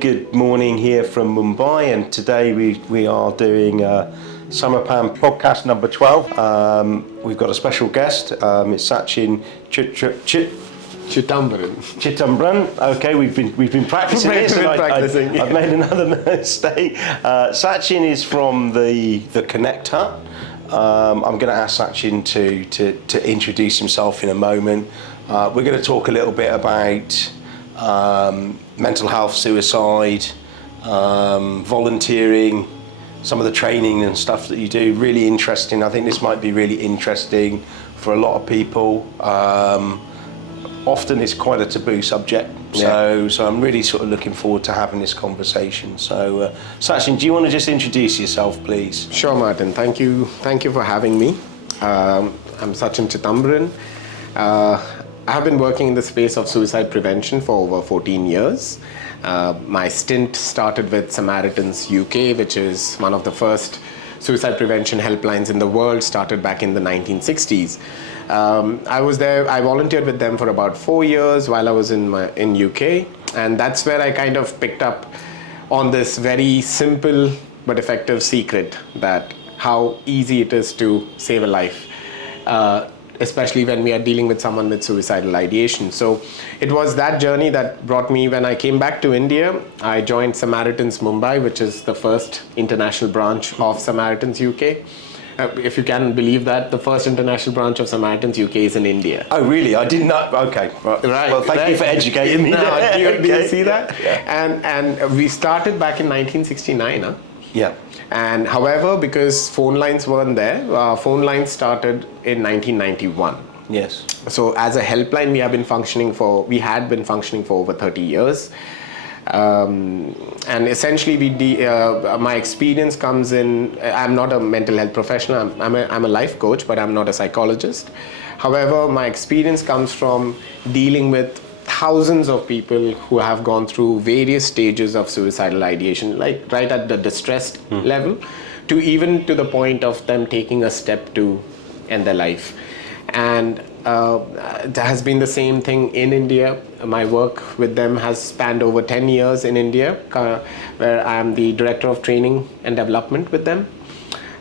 good morning here from Mumbai, and today we are doing Samarpan podcast number 12. We've got a special guest. It's Sachin Chitambaran. Chitambaran. Okay, we've been practicing this, and I've made another mistake. Sachin is from the Connect Hut. I'm going to ask Sachin to introduce himself in a moment. We're going to talk a little bit about mental health, suicide, volunteering, some of the training and stuff that you do. Really interesting. I think this might be really interesting for a lot of people. Often it's quite a taboo subject, so I'm really sort of looking forward to having this conversation. So, Sachin, do you want to just introduce yourself, please? Sure, Martin. Thank you for having me. I'm Sachin Chitambaran. I have been working in the space of suicide prevention for over 14 years. My stint started with Samaritans UK, which is one of the first suicide prevention helplines in the world, started back in the 1960s. I was there, I volunteered with them for about 4 years while I was in UK, and that's where I kind of picked up on this very simple but effective secret that how easy it is to save a life. Especially when we are dealing with someone with suicidal ideation. So it was that journey that brought me, when I came back to India, I joined Samaritans Mumbai, which is the first international branch of Samaritans UK. If you can believe that, the first international branch of Samaritans UK is in India. Oh, really? I didn't know. Okay. Well, thank you for educating me. Do you see that? Yeah. And we started back in 1969. Huh? Yeah. And however, because phone lines weren't there, phone lines started in 1991. Yes. So as a helpline, we had been functioning for over 30 years. And essentially, my experience comes in, I'm not a mental health professional, I'm a life coach, but I'm not a psychologist. However, my experience comes from dealing with thousands of people who have gone through various stages of suicidal ideation, like right at the distressed level, to even to the point of them taking a step to end their life. And there has been the same thing in India. My work with them has spanned over 10 years in India, where I am the Director of Training and Development with them.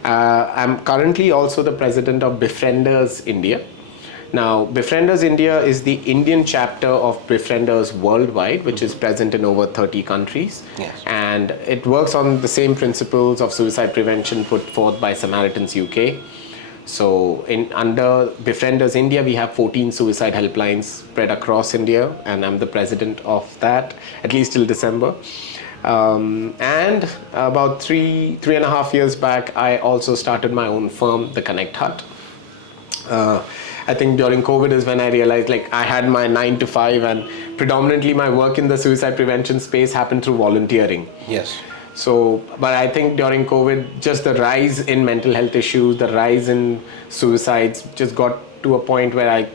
I'm currently also the President of Befrienders India. Now, Befrienders India is the Indian chapter of Befrienders Worldwide, which is present in over 30 countries. Yes. And it works on the same principles of suicide prevention put forth by Samaritans UK. So under Befrienders India, we have 14 suicide helplines spread across India, and I'm the president of that, at least till December. And about three and a half years back, I also started my own firm, the Connect Hut. I think during COVID is when I realized, like, I had my 9 to 5, and predominantly my work in the suicide prevention space happened through volunteering. Yes. So, but I think during COVID, just the rise in mental health issues, the rise in suicides just got to a point where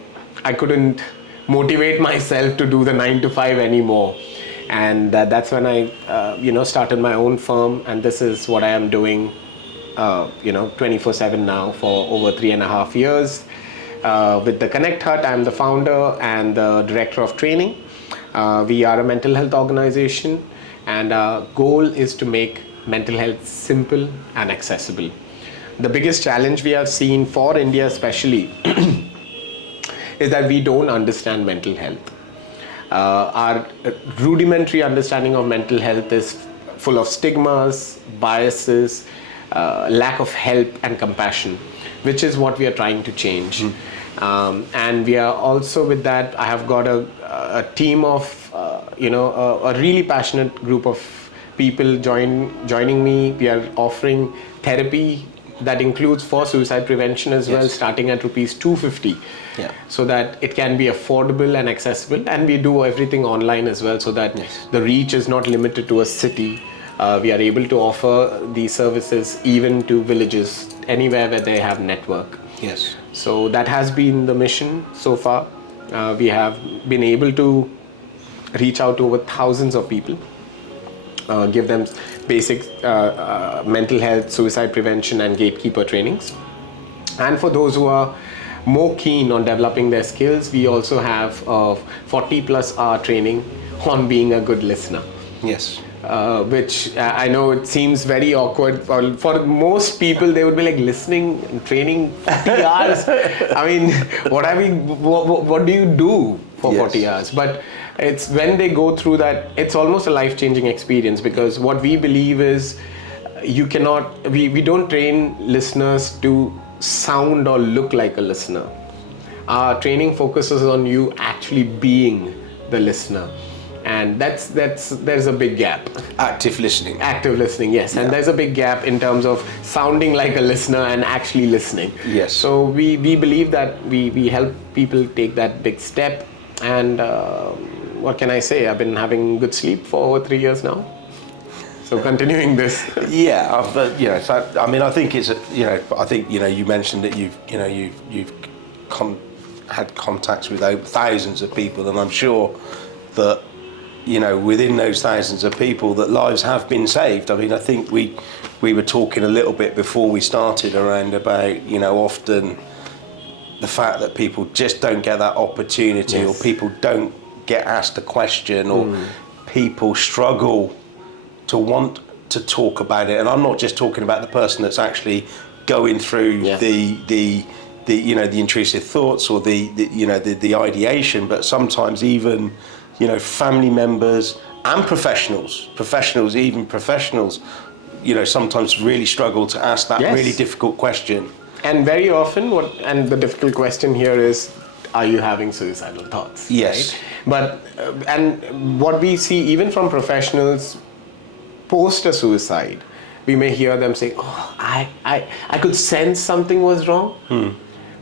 I couldn't motivate myself to do the 9 to 5 anymore. And that's when I, started my own firm, and this is what I am doing, 24/7 now for over 3.5 years. With the Connect Hut, I'm the founder and the Director of Training. We are a mental health organization, and our goal is to make mental health simple and accessible. The biggest challenge we have seen for India especially is that we don't understand mental health. Our rudimentary understanding of mental health is full of stigmas, biases, lack of help and compassion, which is what we are trying to change. And we are also, with that, I have got a team of, a really passionate group of people joining me. We are offering therapy that includes for suicide prevention as well, starting at rupees 250, so that it can be affordable and accessible. And we do everything online as well, so that the reach is not limited to a city. We are able to offer these services even to villages, anywhere where they have network. Yes. So that has been the mission so far. We have been able to reach out to over thousands of people, give them basic mental health, suicide prevention and gatekeeper trainings. And for those who are more keen on developing their skills, we also have 40+ hour training on being a good listener. Yes. which I know it seems very awkward. For most people, they would be like listening and training 40 hours. I mean, what do you do for 40 hours? But it's when they go through that, it's almost a life-changing experience, because what we believe is we don't train listeners to sound or look like a listener. Our training focuses on you actually being the listener. And there's a big gap. Active listening, yes. And there's a big gap in terms of sounding like a listener and actually listening. Yes. So we believe that we help people take that big step. And what can I say? I've been having good sleep for over 3 years now. So continuing this. Yeah, but I mean, I think it's you mentioned that you've had contacts with over thousands of people, and I'm sure that within those thousands of people that lives have been saved. I mean, I think we were talking a little bit before we started around about often the fact that people just don't get that opportunity, or people don't get asked a question, or people struggle to want to talk about it. And I'm not just talking about the person that's actually going through the intrusive thoughts or the ideation, but sometimes even family members and professionals, sometimes really struggle to ask that really difficult question. And very often, the difficult question here is, are you having suicidal thoughts? Yes. Right? But and what we see even from professionals post a suicide, we may hear them say, "Oh, I could sense something was wrong."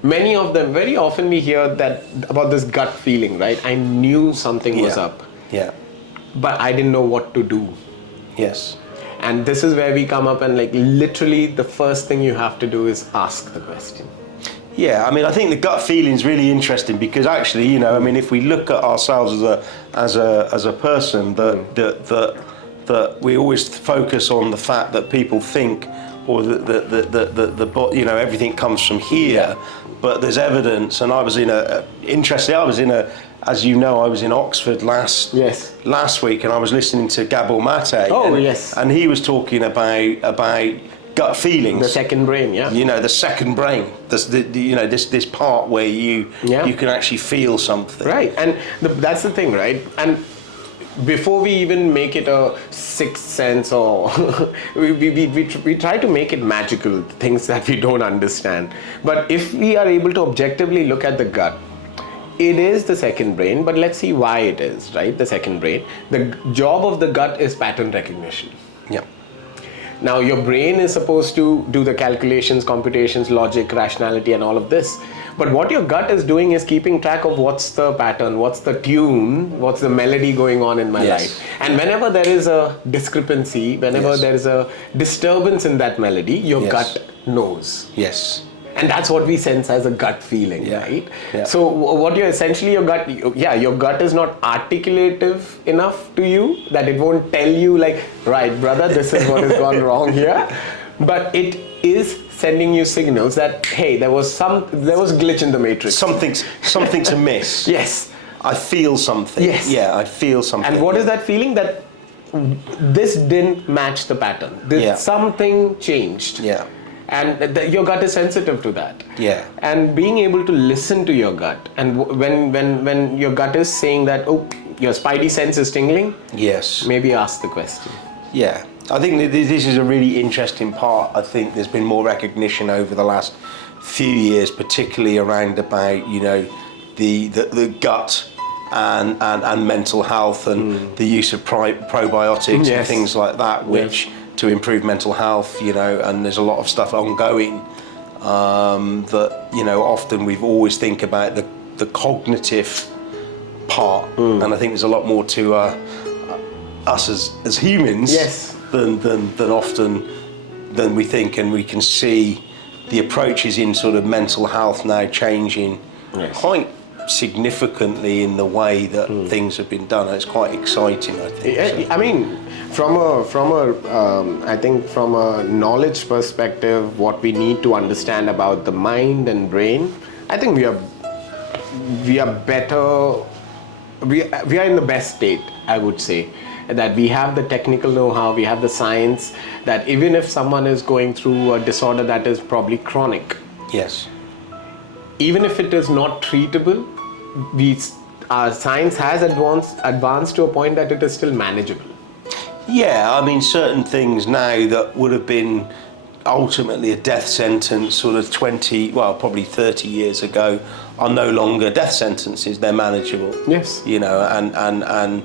Many of them, very often we hear that about this gut feeling, right? I knew something was up. Yeah. But I didn't know what to do. Yes. And this is where we come up and literally the first thing you have to do is ask the question. Yeah, I mean, I think the gut feeling is really interesting, because actually, I mean, if we look at ourselves as a person, that we always focus on the fact that people think, or everything comes from here, but there's evidence. And I was as you know, I was in Oxford last week, and I was listening to Gabor Mate. And he was talking about gut feelings. The second brain, the second brain. This part where you can actually feel something. Right, and that's the thing, right? And before we even make it a sixth sense, or we try to make it magical, things that we don't understand. But if we are able to objectively look at the gut, it is the second brain, but let's see why it is, right? The second brain. The job of the gut is pattern recognition. Yeah. Now, your brain is supposed to do the calculations, computations, logic, rationality, and all of this. But what your gut is doing is keeping track of what's the pattern, what's the tune, what's the melody going on in my life. And whenever there is a discrepancy, whenever there is a disturbance in that melody, your gut knows. Yes. And that's what we sense as a gut feeling, right? Yeah. So what you're essentially, your gut is not articulative enough to you that it won't tell you right, brother, this is what has gone wrong here. But it is sending you signals that, hey, there was glitch in the matrix. Something's amiss. Yes. I feel something. Yes. Yeah, I feel something. And what is that feeling? That this didn't match the pattern. Something changed. Yeah. And your gut is sensitive to that. Yeah. And being able to listen to your gut, and when your gut is saying that, oh, your spidey sense is tingling, maybe ask the question. Yeah. I think this is a really interesting part. I think there's been more recognition over the last few years, particularly around about the gut and mental health, and the use of probiotics and things like that, which to improve mental health, and there's a lot of stuff ongoing that often we've always think about the cognitive part, and I think there's a lot more to us as humans than often than we think, and we can see the approaches in sort of mental health now changing quite significantly in the way that things have been done. It's quite exciting, I think. I mean, from a knowledge perspective, what we need to understand about the mind and brain, I think we are better. We are in the best state, I would say. that we have the technical know-how, we have the science, that even if someone is going through a disorder that is probably chronic, Yes. even if it is not treatable, our science has advanced to a point that it is still manageable. Yeah, I mean, certain things now that would have been ultimately a death sentence sort of 20, well, probably 30 years ago are no longer death sentences, they're manageable. Yes. You know, and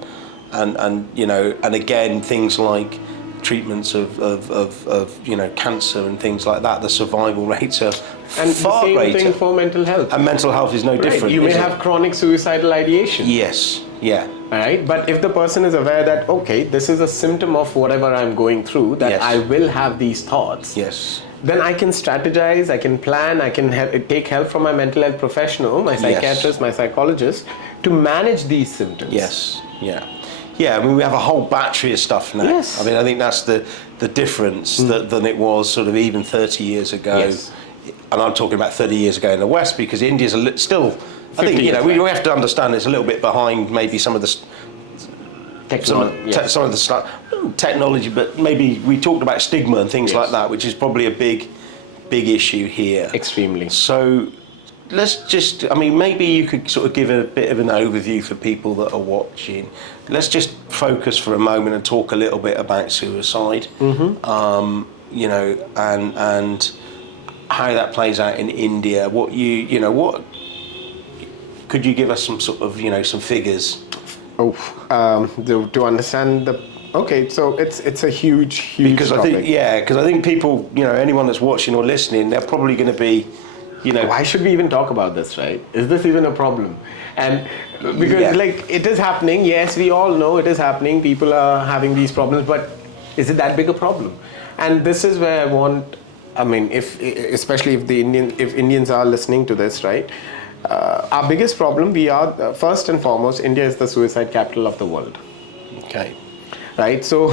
you know, and again, things like treatments of you know, cancer and things like that, the survival rates are And far the same greater. thing for mental health. And mental health is no different. You may is it? have chronic suicidal ideation. Yes, yeah. Right? But if the person is aware that, okay, this is a symptom of whatever I'm going through, that Yes. I will have these thoughts, Yes. then I can strategize, I can plan, I can take help from my mental health professional, my psychiatrist, my psychologist, to manage these symptoms. Yes, yeah. Yeah, I mean, we have a whole battery of stuff now. Yes. I mean, I think that's the difference than it was sort of even 30 years ago. Yes. And I'm talking about 30 years ago in the West, because India's still, I think, you know, we have to understand it's a little bit behind maybe some of the some of the stuff, technology, but maybe we talked about stigma and things like that, which is probably a big issue here. Extremely. So let's just, I mean, maybe you could sort of give a bit of an overview for people that are watching. Let's just focus for a moment and talk a little bit about suicide, you know, and how that plays out in India. What could you give us some sort of, you know, some figures? To understand the, okay, so it's a huge Because topic. I think people, you know, anyone that's watching or listening, they're probably going to be, you know, why should we even talk about this, right? Is this even a problem? And because like it is happening, yes, we all know it is happening, people are having these problems, but is it that big a problem? And this is where I want, I mean, especially if Indians are listening to this, right? Our biggest problem, we are, first and foremost, India is the suicide capital of the world. Okay. Right? So,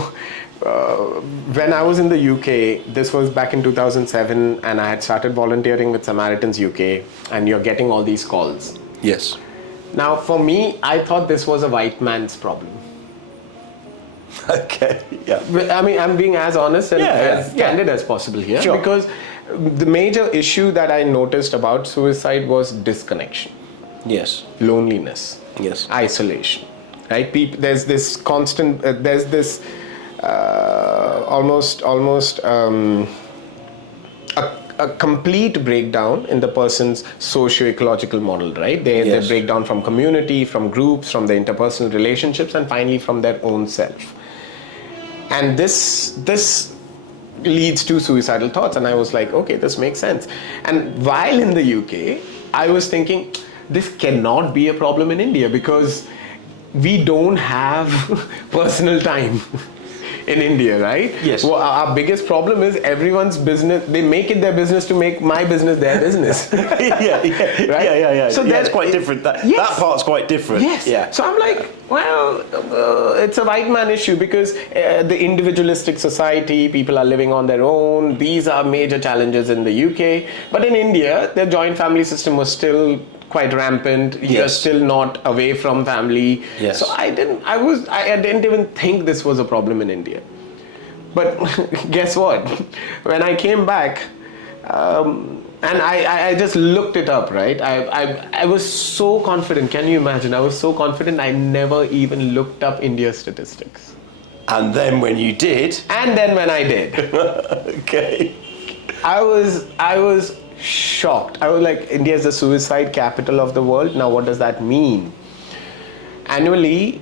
when I was in the UK, this was back in 2007, and I had started volunteering with Samaritans UK, and you're getting all these calls. Yes. Now, for me, I thought this was a white man's problem. Okay. Yeah. I mean, I'm being as honest and as candid as possible here, because the major issue that I noticed about suicide was disconnection. Yes. Loneliness. Yes. Isolation. Right? There's this constant. There's this almost a complete breakdown in the person's socio-ecological model. Right? They break down from community, from groups, from the interpersonal relationships, and finally from their own self. And this leads to suicidal thoughts, and I was like, okay, this makes sense. And while in the UK, I was thinking, this cannot be a problem in India, because we don't have personal time in India, right? Yes. Well, our biggest problem is everyone's business, they make it their business to make my business their business. Yeah. So that's quite different. That part's quite different. Yes. Yeah. So I'm like, well, it's a white man issue, because the individualistic society, people are living on their own. These are major challenges in the UK. But in India, the joint family system was still quite rampant. You're still not away from family. Yes. So I didn't even think this was a problem in India. But guess what? When I came back, and I just looked it up, right? I was so confident. Can you imagine? I was so confident I never even looked up India's statistics. And then when you did? And then when I did. Okay. I was shocked. I was like, India is the suicide capital of the world. Now what does that mean? Annually,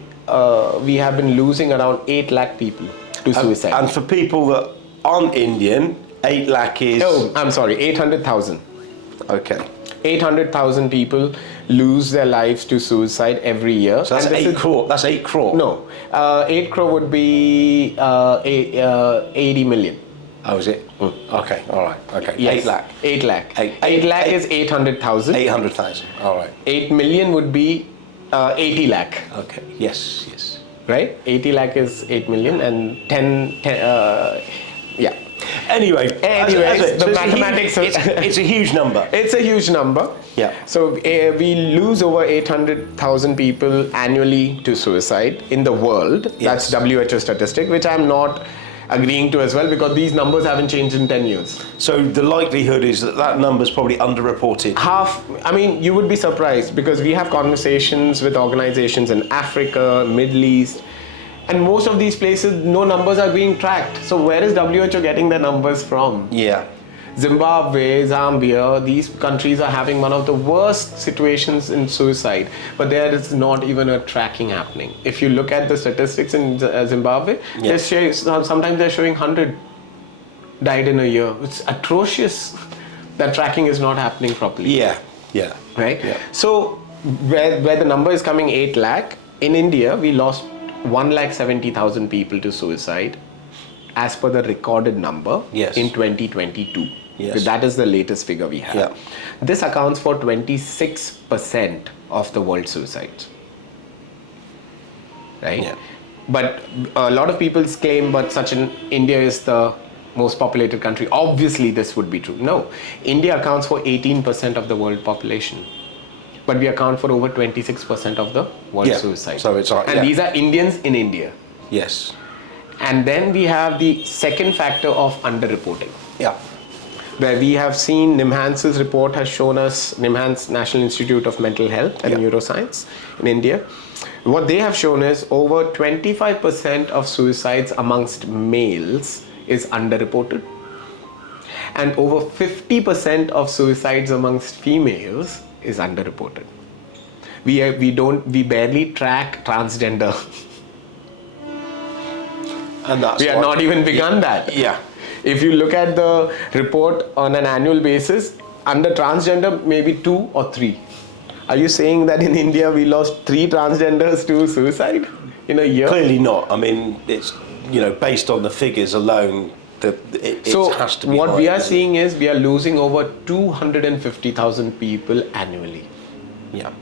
we have been losing around 8 lakh people to suicide. And for people that aren't Indian, 8 lakh is... Oh, I'm sorry, 800,000. Okay. 800,000 people lose their lives to suicide every year. So that's 8 crore. That's 8 crore. No, 8 crore would be 80 million. Oh, is it? Okay, all right. Okay, Yes. 8 lakh. 8 lakh. 8 lakh is 800,000. 800,000. All right. 8 million would be 80 lakh. Okay. Yes. Right? 80 lakh is 8 million, and 10 yeah. Anyway, the mathematics. It's a huge number. It's a huge number. Yeah. So we lose over 800,000 people annually to suicide in the world. Yes. That's WHO statistic, which I'm not agreeing to as well, because these numbers haven't changed in 10 years. So the likelihood is that number's probably underreported. You would be surprised, because we have conversations with organizations in Africa, Middle East, and most of these places, no numbers are being tracked. So where is WHO getting their numbers from? Yeah. Zimbabwe, Zambia, these countries are having one of the worst situations in suicide, but there is not even a tracking happening. If you look at the statistics in Zimbabwe, sometimes they're showing 100 died in a year. It's atrocious that tracking is not happening properly. Yeah. Right? Yeah. So where the number is coming 8 lakh, in India we lost 1,70,000 people to suicide as per the recorded number in 2022. Yes. So that is the latest figure we have. Yeah. This accounts for 26% of the world suicides. Right? Yeah. But a lot of people claim, but Sachin, India is the most populated country. Obviously, this would be true. No. India accounts for 18% of the world population. But we account for over 26% of the world suicide. So it's and these are Indians in India. Yes. And then we have the second factor of underreporting. Yeah. Where we have seen NIMHANS's report has shown us, NIMHANS, National Institute of Mental Health and Neuroscience in India. What they have shown is over 25% of suicides amongst males is underreported. And over 50% of suicides amongst females is underreported. We barely track transgender. And that's we have not even begun that. Yeah. If you look at the report on an annual basis, under transgender, maybe 2 or 3. Are you saying that in India we lost 3 transgenders to suicide in a year? Clearly not. I mean, it's, based on the figures alone, it has to be. What we are seeing is we are losing over 250,000 people annually. Yeah.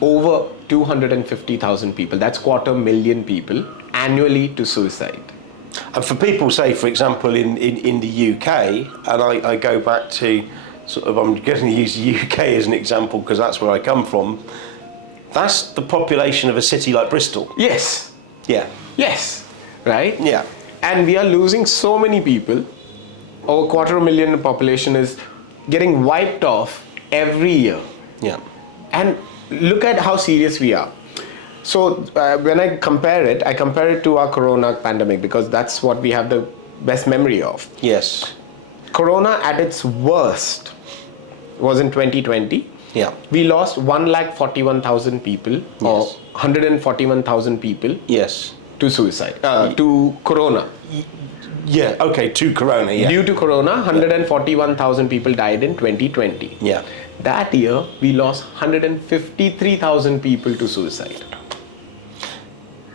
Over 250,000 people. That's 250,000 people annually to suicide. And for people, say, for example, in the UK, and I go back to I'm going to use the UK as an example because that's where I come from, that's the population of a city like Bristol. Yes. Yeah. Yes. Right? Yeah. And we are losing so many people. Over 250,000 population is getting wiped off every year. Yeah. And look at how serious we are. So when I compare it to our corona pandemic because that's what we have the best memory of. Yes. Corona at its worst was in 2020. Yeah. We lost 141,000 people or 141,000 people. Yes. To suicide, to corona. Yeah, okay, to corona, yeah. Due to corona, 141,000 people died in 2020. Yeah. That year, we lost 153,000 people to suicide.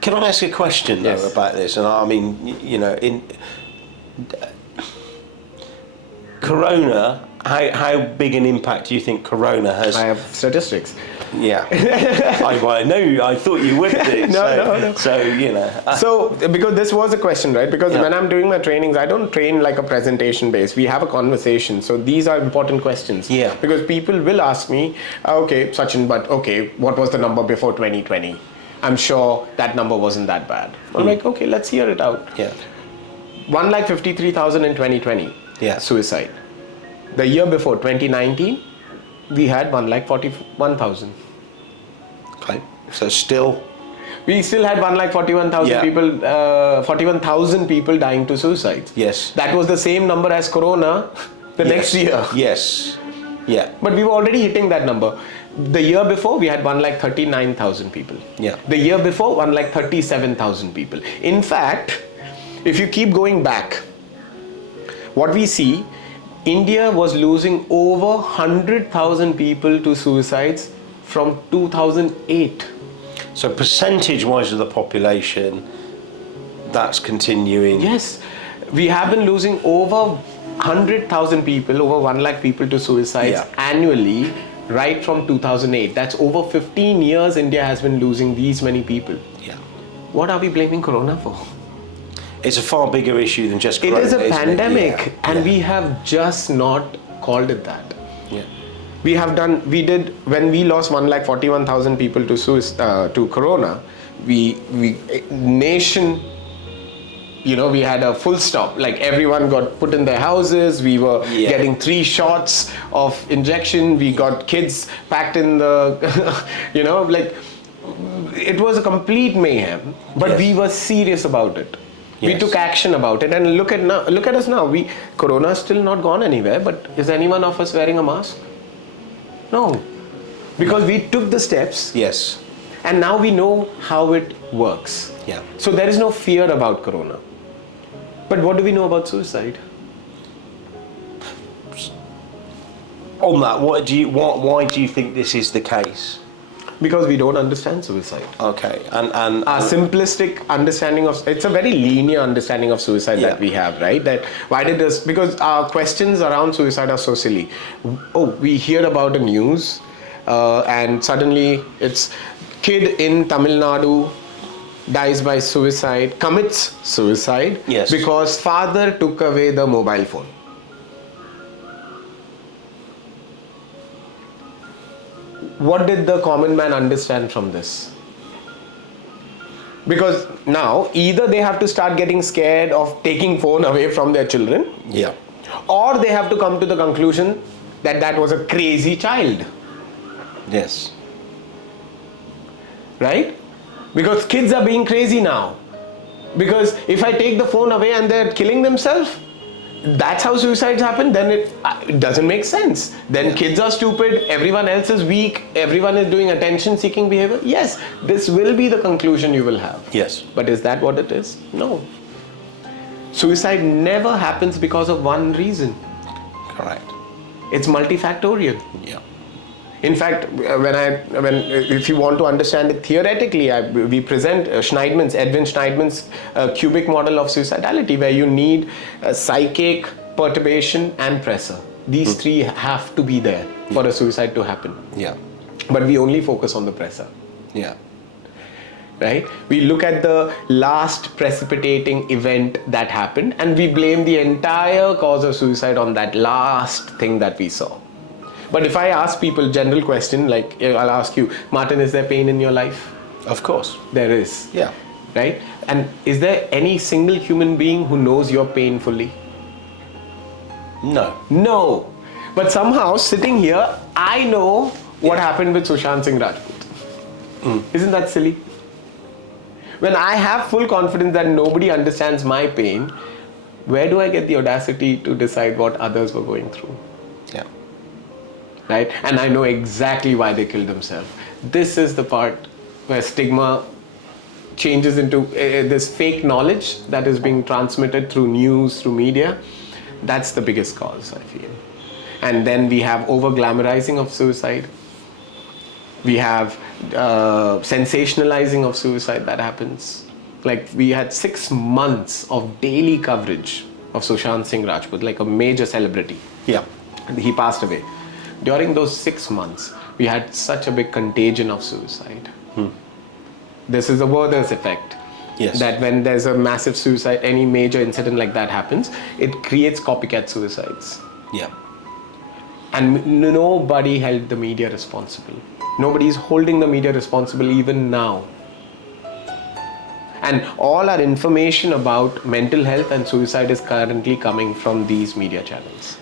Can I ask a question though about this? And I mean, in corona, how big an impact do you think corona has? I have statistics. Yeah, I know. I thought you would do. No. So So because this was a question, right? Because when I'm doing my trainings, I don't train like a presentation base. We have a conversation. So these are important questions. Yeah. Because people will ask me, okay, Sachin, but okay, what was the number before 2020? I'm sure that number wasn't that bad. I'm like, okay, let's hear it out. Yeah. 153,000 in 2020. Yeah. Suicide. The year before, 2019. We had 141,000. Okay. So still. We still had 141,000 people. 41,000 people dying to suicide. Yes. That was the same number as Corona the next year. Yes. Yeah. But we were already hitting that number. The year before we had 139,000 people. Yeah. The year before 137,000 people. In fact, if you keep going back, what we see. India was losing over 100,000 people to suicides from 2008. So percentage-wise of the population, that's continuing. Yes, we have been losing over 100,000 people, over 1 lakh people to suicides annually, right from 2008. That's over 15 years India has been losing these many people. Yeah. What are we blaming Corona for? It's a far bigger issue than just It corona, is a isn't it? pandemic, Yeah, and yeah. we have just not called it that. Yeah. When we lost 1,41,000 people to corona, nation, we had a full stop. Like everyone got put in their houses. We were getting 3 shots of injection. We got kids packed in the, it was a complete mayhem. But we were serious about it. We took action about it, and look at us now. Corona is still not gone anywhere. But is anyone of us wearing a mask? No, because we took the steps. Yes. And now we know how it works. Yeah. So there is no fear about corona. But what do we know about suicide? On that, why do you think this is the case? Because we don't understand suicide. Okay, and Our simplistic understanding of it's a very linear understanding of suicide that we have, right? That why did this? Because our questions around suicide are so silly. Oh, we hear about the news, and suddenly it's kid in Tamil Nadu dies by suicide, commits suicide because father took away the mobile phone. What did the common man understand from this? Because now either they have to start getting scared of taking phone away from their children, or they have to come to the conclusion that that was a crazy child. Yes. Right? Because kids are being crazy now. Because if I take the phone away and they're killing themselves, that's how suicides happen, then it doesn't make sense. Then kids are stupid, everyone else is weak, everyone is doing attention-seeking behavior. Yes, this will be the conclusion you will have. Yes. But is that what it is? No. Suicide never happens because of one reason. Correct. It's multifactorial. Yeah. In fact, if you want to understand it theoretically, we present Edwin Schneidman's cubic model of suicidality, where you need psychic, perturbation, and pressure. These 3 have to be there for a suicide to happen. Yeah. But we only focus on the pressure. Yeah. Right? We look at the last precipitating event that happened, and we blame the entire cause of suicide on that last thing that we saw. But if I ask people general question, like I'll ask you, Martin, is there pain in your life? Of course. There is. Yeah. Right? And is there any single human being who knows your pain fully? No. No. But somehow sitting here, I know what happened with Sushant Singh Rajput. Isn't that silly? When I have full confidence that nobody understands my pain, where do I get the audacity to decide what others were going through? Yeah. Right? And I know exactly why they killed themselves. This is the part where stigma changes into this fake knowledge that is being transmitted through news, through media. That's the biggest cause, I feel. And then we have over-glamorizing of suicide. We have sensationalizing of suicide that happens. Like we had 6 months of daily coverage of Sushant Singh Rajput, like a major celebrity. Yeah. And he passed away. During those 6 months, we had such a big contagion of suicide. This is the Werther's effect. Yes. That when there's a massive suicide, any major incident like that happens, it creates copycat suicides. Yeah. And nobody held the media responsible. Nobody is holding the media responsible even now. And all our information about mental health and suicide is currently coming from these media channels.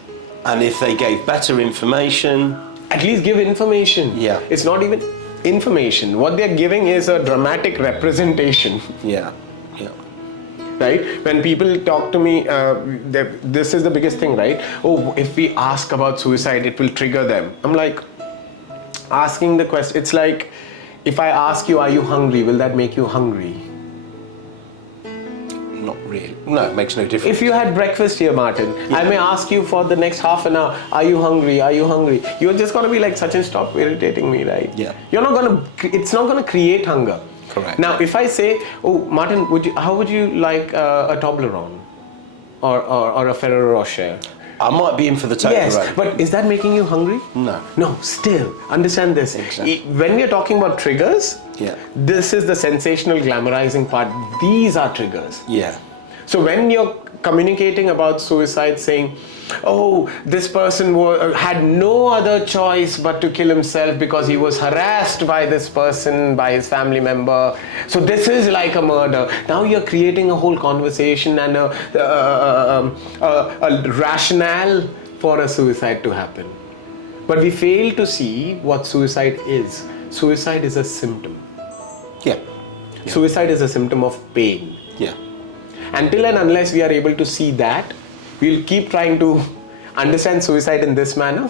And if they gave better information... At least give information. Yeah. It's not even information. What they're giving is a dramatic representation. Yeah. Yeah. Right? When people talk to me, this is the biggest thing, right? Oh, if we ask about suicide, it will trigger them. I'm like, asking the question, it's like, if I ask you, are you hungry? Will that make you hungry? Not really. No, it makes no difference. If you had breakfast here, Martin, I may ask you for the next half an hour, are you hungry? Are you hungry? You're just going to be like, Sachin, stop irritating me, right? Yeah. You're not going to, it's not going to create hunger. Correct. Now, if I say, oh, Martin, how would you like a Toblerone? Or a Ferrero Rocher? I might be in for the Toblerone. Yes, but is that making you hungry? No. No, still, understand this. Exactly. When we are talking about triggers, Yeah. this is the sensational glamorizing part. These are triggers. Yeah. So when you're communicating about suicide, saying, oh, this person had no other choice but to kill himself because he was harassed by this person, by his family member, so this is like a murder. Now you're creating a whole conversation and a rationale for a suicide to happen. But we fail to see what suicide is. Suicide is a symptom. Yeah. Suicide is a symptom of pain. Yeah. Until and unless we are able to see that, we'll keep trying to understand suicide in this manner.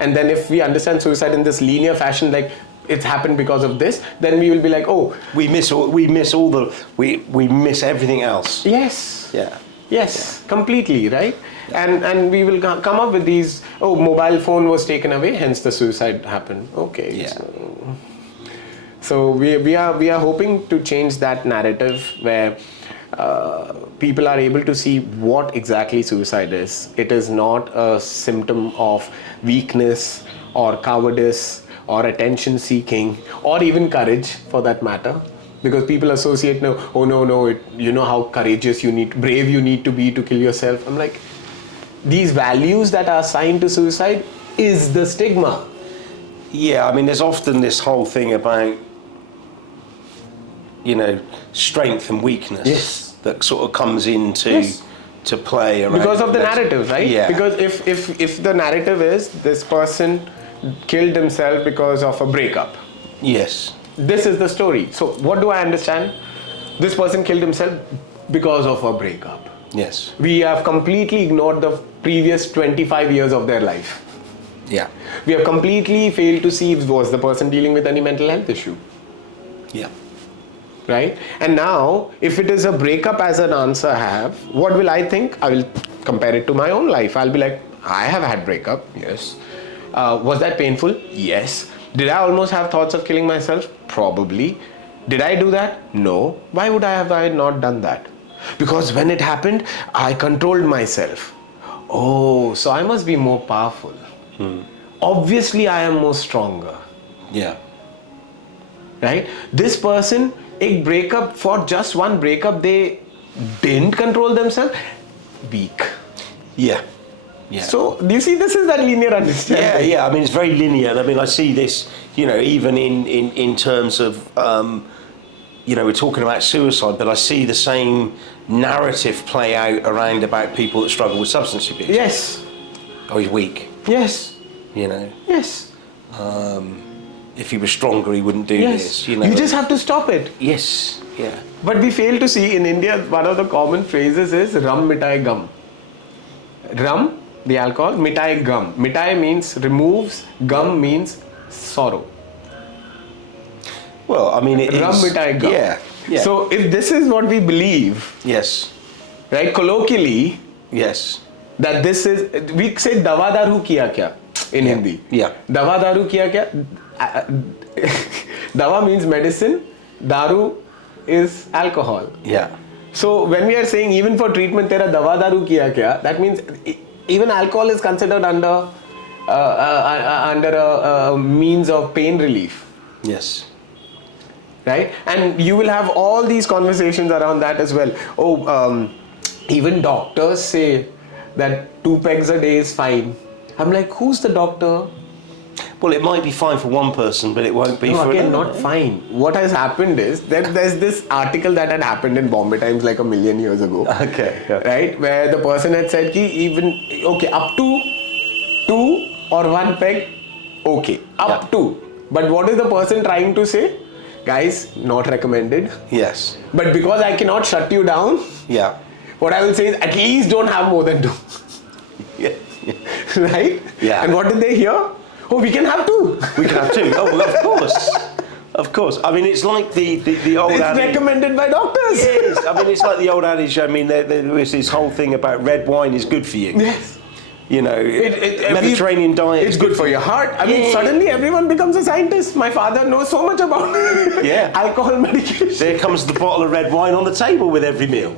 And then if we understand suicide in this linear fashion, like it's happened because of this, then we will be like, oh, we miss everything else. Yes. Yeah. Yes, completely, right? And we will come up with these, oh, mobile phone was taken away, hence the suicide happened. Okay. Yeah. So we are hoping to change that narrative where people are able to see what exactly suicide is. It is not a symptom of weakness or cowardice or attention seeking or even courage for that matter. Because people associate, you know how courageous brave you need to be to kill yourself. I'm like, these values that are assigned to suicide is the stigma. Yeah, I mean, there's often this whole thing about, strength and weakness that sort of comes into to play around. Because of the narrative, right? Yeah. Because if the narrative is this person killed himself because of a breakup. Yes. This is the story. So what do I understand? This person killed himself because of a breakup. Yes. We have completely ignored the previous 25 years of their life. Yeah. We have completely failed to see was the person dealing with any mental health issue. Yeah. Right? And now, if it is a breakup as an answer I have, what will I think? I will compare it to my own life. I'll be like, I have had breakup. Yes. Was that painful? Yes. Did I almost have thoughts of killing myself? Probably. Did I do that? No. Why would I not done that? Because when it happened, I controlled myself. Oh, so I must be more powerful. Obviously, I am more stronger. Yeah. Right? This person, for just one breakup, they didn't control themselves. Weak. Yeah. Yeah. So, do you see, this is that linear understanding. Yeah. I mean, it's very linear. I mean, I see this, even in terms of, we're talking about suicide, but I see the same narrative play out around about people that struggle with substance abuse. Yes. Oh, he's weak. Yes. Yes. If he was stronger, he wouldn't do this. You just have to stop it. Yes. Yeah. But we fail to see in India, one of the common phrases is rum mitai gum. Rum, the alcohol, mitai gum. Mitai means removes, gum means sorrow. Well, I mean, it rum is. Mitai gum. Yeah. So if this is what we believe, yes, right, colloquially, yes, that this is, we say dawa daru kiya kya in Hindi. Yeah. Dawa daru kiya kya? Dawa means medicine, daru is alcohol. Yeah. So when we are saying even for treatment tera dawa daru kiya kya, that means even alcohol is considered under a means of pain relief. Yes. Right? And you will have all these conversations around that as well. Even doctors say that 2 pegs a day is fine. I'm like, who's the doctor? Well, it might be fine for one person, but it won't be for again, another. not fine. What has happened is that there's this article that had happened in Bombay Times like 1 million years ago. Okay. Yeah. Right? Where the person had said up to 2 or 1 peg, okay. Up to. But what is the person trying to say? Guys, not recommended. Yes. But because I cannot shut you down, what I will say is at least don't have more than 2. Yeah. Right? Yeah. And what did they hear? Oh, we can have 2. We can have 2. Oh, well, of course. Of course. I mean, it's like the old adage. It's recommended by doctors. Yes. I mean, it's like the old adage. I mean, there was this whole thing about red wine is good for you. Yes. Mediterranean diet. It's good for your heart. I mean, suddenly everyone becomes a scientist. My father knows so much about alcohol medication. There comes the bottle of red wine on the table with every meal.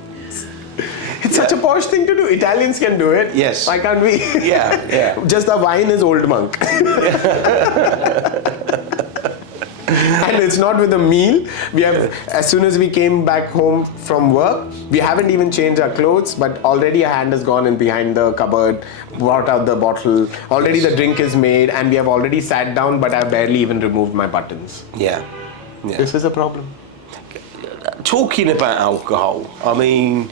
It's such a posh thing to do. Italians can do it. Yes. Why can't we? Yeah. Just the wine is old monk. And it's not with a meal. We have, as soon as we came back home from work, we haven't even changed our clothes, but already a hand has gone in behind the cupboard, brought out the bottle, already the drink is made, and we have already sat down, but I've barely even removed my buttons. Yeah. This is a problem. Talking about alcohol, I mean,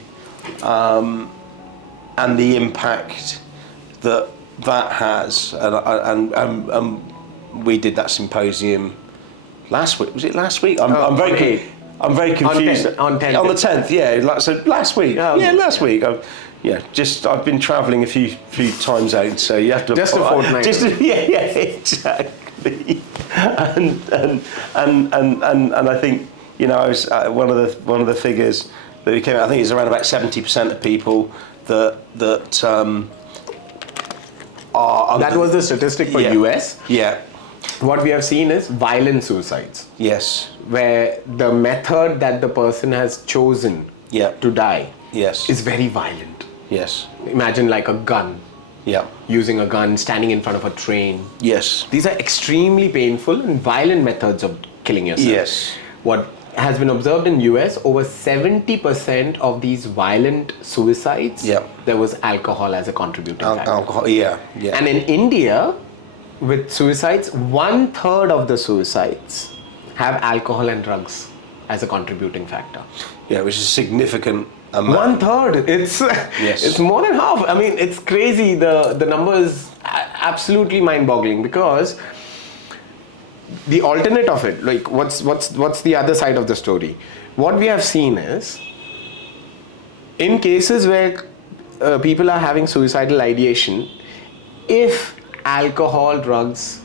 and the impact that has, and we did that symposium last week. Was it last week? I'm very confused. On the 10th. On the 10th, yeah. So last week. Last week. I've been travelling a few times out, so you have to. Just a fortnight. Exactly. And I think, I was one of the figures that we came out. I think it's around about 70% of people that are. That was the statistic for US. Yeah. What we have seen is violent suicides. Yes. Where the method that the person has chosen to die is very violent. Yes. Imagine like a gun. Yeah. Using a gun, standing in front of a train. Yes. These are extremely painful and violent methods of killing yourself. Yes. What has been observed in US, over 70% of these violent suicides, there was alcohol as a contributing factor. Alcohol, yeah. And in India, with suicides, 1/3 of the suicides have alcohol and drugs as a contributing factor. Yeah, which is significant amount. 1/3. It's more than half. I mean, it's crazy. The number is absolutely mind-boggling, because the alternate of it, like what's the other side of the story? What we have seen is, in cases where people are having suicidal ideation, if alcohol, drugs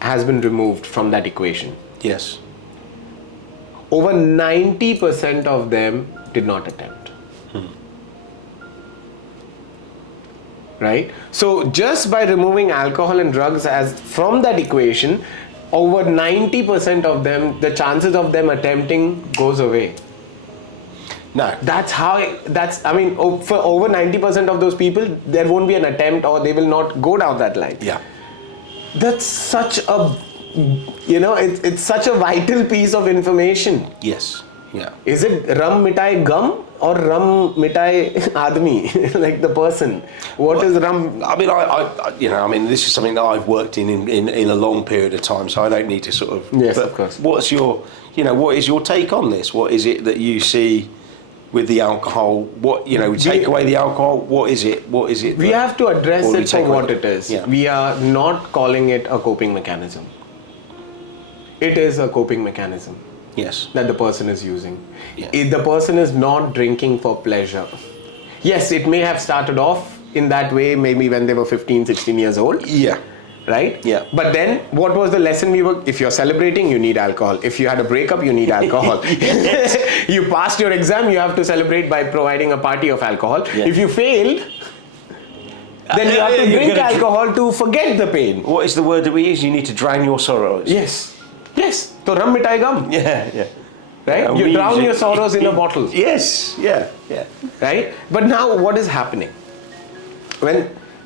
has been removed from that equation, yes, over 90% of them did not attempt. Right? So just by removing alcohol and drugs from that equation, over 90% of them, the chances of them attempting goes away. No. For over 90% of those people, there won't be an attempt, or they will not go down that line. Yeah. That's such a, it's such a vital piece of information. Yes. Yeah. Is it rum mitai gum or rum mitai admi, like the person? What is rum? I mean, this is something that I've worked in a long period of time, so I don't need to sort of. Yes, of course. What's your, what is your take on this? What is it that you see with the alcohol? What, we take away the alcohol? What is it? We have to address it for what it is. Yeah. We are not calling it a coping mechanism. It is a coping mechanism. Yes. That the person is using. Yeah. If the person is not drinking for pleasure. Yes, it may have started off in that way, maybe when they were 15, 16 years old. Yeah. Right? Yeah. But then, what was the lesson if you're celebrating, you need alcohol. If you had a breakup, you need alcohol. You passed your exam, you have to celebrate by providing a party of alcohol. Yeah. If you failed, then you have to drink alcohol to forget the pain. What is the word that we use? You need to drown your sorrows. Yes. So rum mitai gum. Yeah. Right? You drown your sorrows in a bottle. Yes. Yeah. Right? But now what is happening?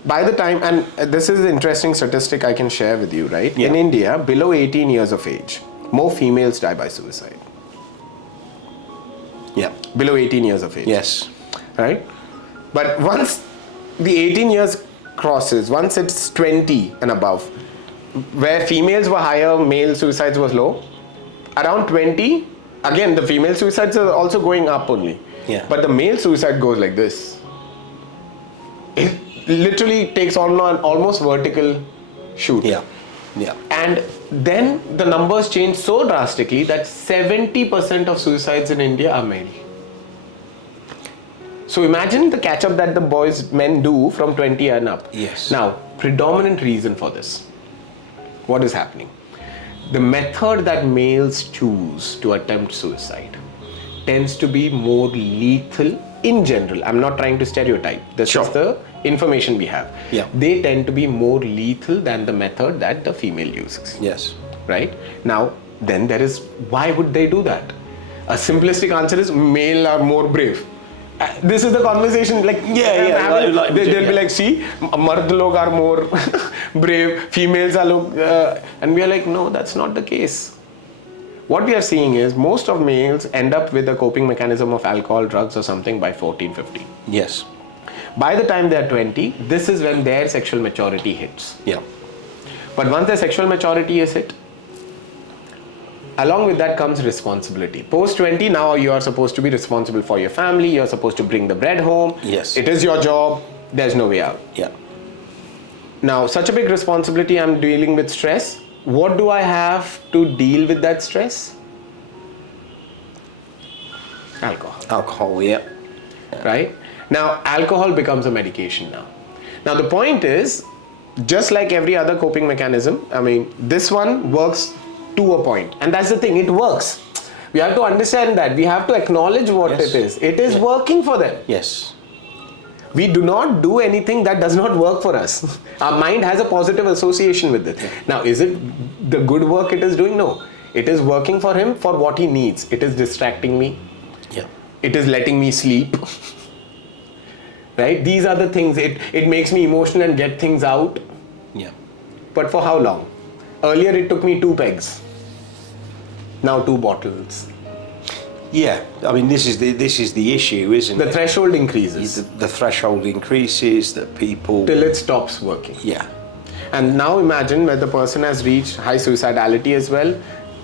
By the time, and this is an interesting statistic I can share with you, right? Yeah. In India, below 18 years of age, more females die by suicide. Yeah. Below 18 years of age. Yes. Right? But once the 18 years crosses, once it's 20 and above, where females were higher, male suicides was low. Around 20, again, the female suicides are also going up only. Yeah. But the male suicide goes like this. It literally takes on an almost vertical shoot. Yeah. And then the numbers change so drastically that 70% of suicides in India are male. So imagine the catch-up that the men do from 20 and up. Yes. Now, predominant reason for this. What is happening? The method that males choose to attempt suicide tends to be more lethal in general. I'm not trying to stereotype. This is the information we have. Yeah. They tend to be more lethal than the method that the female uses. Yes. Right? Now, then why would they do that? A simplistic answer is male are more brave. This is the conversation, they'll be like, see, mard log are more brave, females are and we are like, no, that's not the case. what we are seeing is most of males end up with a coping mechanism of alcohol, drugs or something by 14, 15. Yes. By the time they are 20, this is when their sexual maturity hits. Yeah. But once their sexual maturity is hit, along with that comes responsibility. Post 20, now you are supposed to be responsible for your family, you're supposed to bring the bread home. Yes. It is your job, there's no way out. Yeah. Now, such a big responsibility, I'm dealing with stress. What do I have to deal with that stress? Alcohol. Alcohol, yeah. Right? Now, alcohol becomes a medication now. Now, the point is, just like every other coping mechanism, I mean, this one works to a point. And that's the thing, it works. We have to understand that. We have to acknowledge what Yes. it is. It is working for them. Yes. We do not do anything that does not work for us. Our mind has a positive association with it. Now, is it the good work it is doing? No. It is working for him for what he needs. It is distracting me. Yeah. It is letting me sleep. Right? These are the things. It makes me emotional and get things out. Yeah. But for how long? Earlier it took me 2 pegs. Now 2 bottles. Yeah. I mean, this is the issue, isn't The it? threshold increases The threshold increases, that people... till it stops working. Yeah. And now imagine where the person has reached high suicidality as well.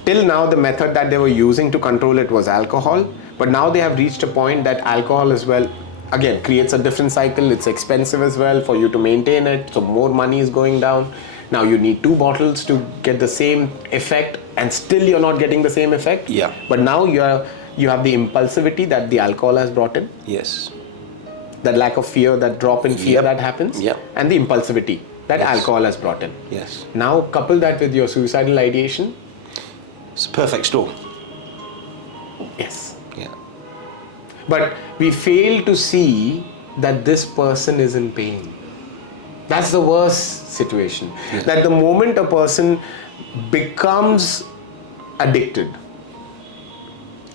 Till now, the method that they were using to control it was alcohol. But now they have reached a point that alcohol as well, again, creates a different cycle. It's expensive as well for you to maintain it. So more money is going down. Now you need 2 bottles to get the same effect, and still you're not getting the same effect. Yeah. But now you have the impulsivity that the alcohol has brought in. Yes. That lack of fear, that drop in fear Yep. that happens. Yep. And the impulsivity that Yes. alcohol has brought in. Yes. Now couple that with your suicidal ideation. It's a perfect storm. Yes. Yeah. But we fail to see that this person is in pain. That's the worst situation. Yeah. That the moment a person becomes addicted,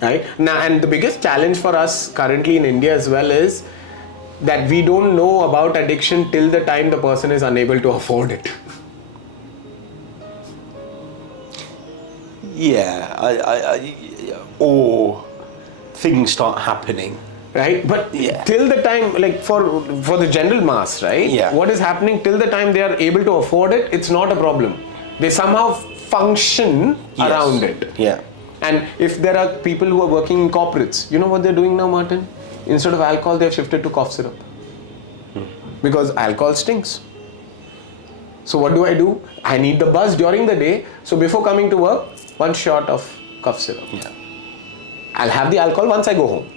right? Now, and the biggest challenge for us currently in India as well is that we don't know about addiction till the time the person is unable to afford it. Yeah. Or things start happening. Right? But Yeah. till the time, like for the general mass, right? Yeah. What is happening till the time they are able to afford it, it's not a problem. They somehow function Yes. around it. Yeah. And if there are people who are working in corporates, you know what they're doing now, Martin? Instead of alcohol, they've shifted to cough syrup. Because alcohol stinks. So what do? I need the buzz during the day. So before coming to work, 1 shot of cough syrup. Yeah. I'll have the alcohol once I go home.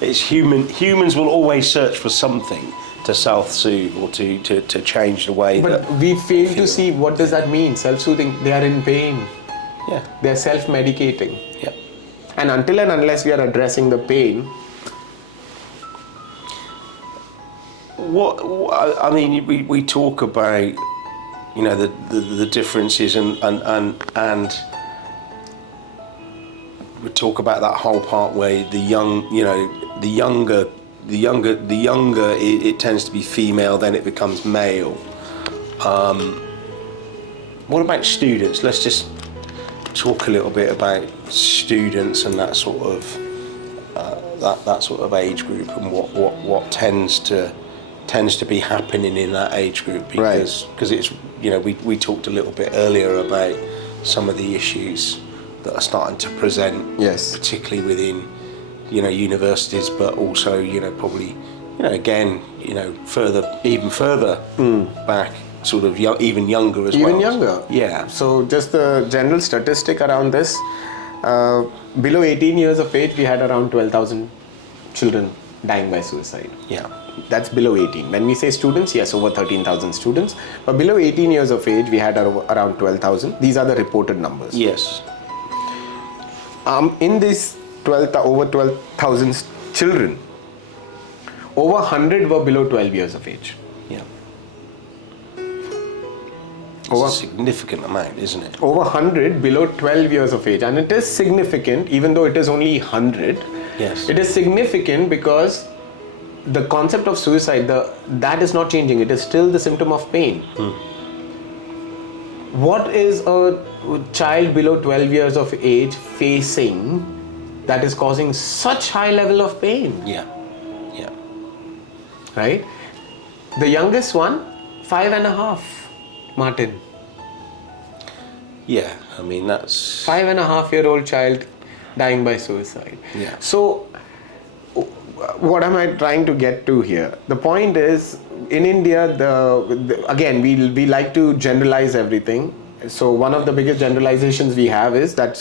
It's human. Humans will always search for something to self-soothe or to change the way But that... we fail to see what does that mean. Self-soothing. They are in pain. Yeah. They are self-medicating. Yeah. And until and unless we are addressing the pain, I mean, we talk about, you know, the differences and we talk about that whole part where the younger it tends to be female, then it becomes male. What about students? Let's just talk a little bit about students and that sort of that sort of age group and what tends to be happening in that age group, because it's, you know, we talked a little bit earlier about some of the issues that are starting to present, Yes. particularly within, you know, universities, but also, you know, probably, you know, again, you know, even further back, sort of even younger as well. even younger. Yeah. So just the general statistic around this, below 18 years of age, we had around 12,000 children dying by suicide. Yeah. That's below 18. When we say students, yes, over 13,000 students. But below 18 years of age, we had around 12,000. These are the reported numbers. Yes. In these over 12,000 children, over 100 were below 12 years of age. Yeah. It's a significant amount, isn't it? Over 100 below 12 years of age. And it is significant, even though it is only 100. Yes. It is significant because the concept of suicide, that is not changing. It is still the symptom of pain. what is a child below 12 years of age facing that is causing such high level of pain? Yeah. Yeah. Right? The youngest one, 5.5, Martin. Yeah, I mean, that's... 5.5-year-old child dying by suicide. Yeah. So, what am I trying to get to here? The point is, in India, again, we like to generalize everything. So one of the biggest generalizations we have is that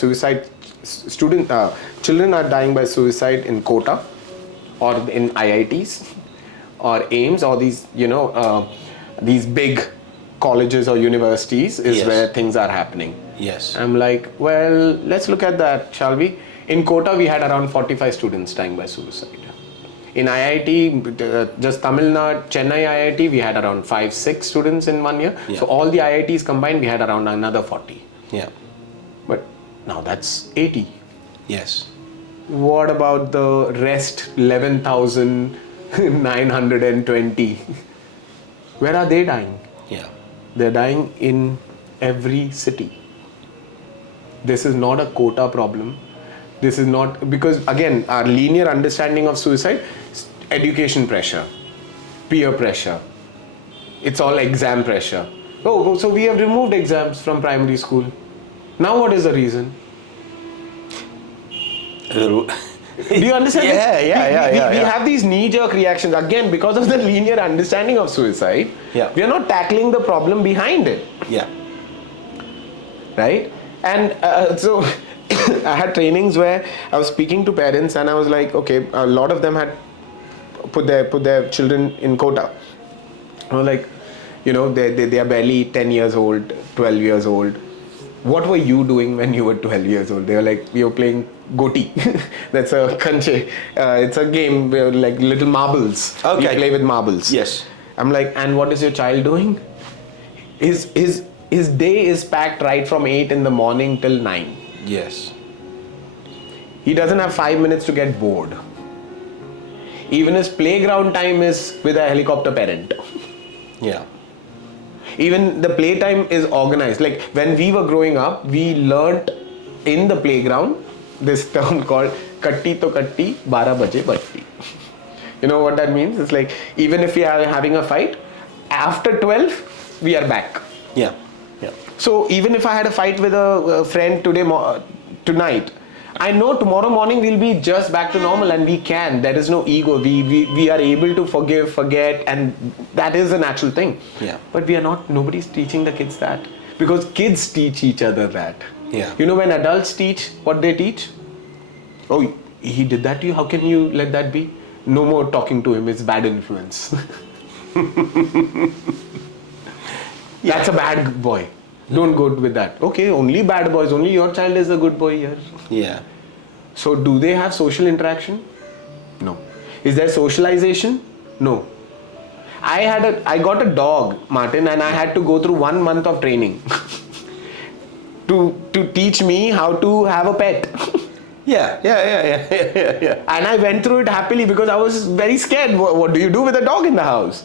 children are dying by suicide in Kota, or in IITs, or AIMS, or these big colleges or universities is Yes. where things are happening. Yes. I'm like, well, let's look at that, shall we? In Kota, we had around 45 students dying by suicide. In IIT, just Tamil Nadu, Chennai IIT, we had around 5-6 students in 1 year. Yeah. So all the IITs combined, we had around another 40. Yeah. But now that's 80. Yes. What about the rest 11,920? Where are they dying? Yeah. They're dying in every city. This is not a quota problem. This is not, because again, our linear understanding of suicide, education pressure, peer pressure. It's all exam pressure. Oh, so we have removed exams from primary school. Now what is the reason? Do you understand? Yeah. We have these knee-jerk reactions again because of the linear understanding of suicide. Yeah. We are not tackling the problem behind it. Yeah. Right? And so I had trainings where I was speaking to parents, and I was like, okay, a lot of them had put their children in quota. I was like, they are barely 10 years old, 12 years old. What were you doing when you were 12 years old? They were like, we were playing Goti. That's a kanche. It's a game where like little marbles. Okay. You play with marbles. Yes. I'm like, and what is your child doing? His day is packed right from 8 in the morning till 9. Yes. He doesn't have 5 minutes to get bored. Even his playground time is with a helicopter parent. Yeah. Even the playtime is organized. Like when we were growing up, we learnt in the playground this term called Katti to Katti, 12 baje batti. You know what that means? It's like even if we are having a fight, after 12, we are back. Yeah. Yeah. So even if I had a fight with a friend tonight, I know tomorrow morning we'll be just back to normal, and we can. There is no ego. We are able to forgive, forget, and that is a natural thing. Yeah. But we are not. Nobody's teaching the kids that, because kids teach each other that. Yeah. When adults teach, what they teach? Oh, he did that to you. How can you let that be? No more talking to him. It's bad influence. That's a bad boy. Don't go with that. Okay, only bad boys. Only your child is a good boy here. Yeah. So do they have social interaction? No. Is there socialization? No. I got a dog, Martin, and I had to go through 1 month of training to teach me how to have a pet. Yeah. And I went through it happily because I was very scared. What do you do with a dog in the house?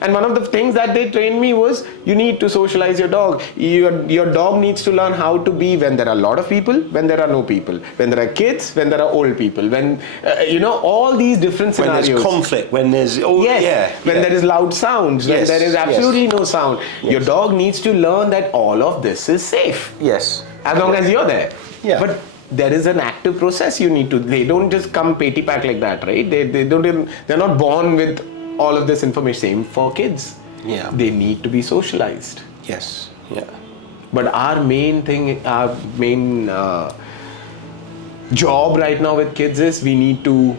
And one of the things that they trained me was, you need to socialize your dog. Your dog needs to learn how to be when there are a lot of people, when there are no people, when there are kids, when there are old people, when, all these different scenarios. When there's conflict, when there's... When there is loud sounds, when there is absolutely no sound. Yes. Your dog needs to learn that all of this is safe. Yes. As long as you're there. Yeah. But there is an active process you need to... They don't just come petty pack like that, right? They're not born with all of this information. Same for kids. Yeah. They need to be socialized. Yes. Yeah. But our main job right now with kids is we need to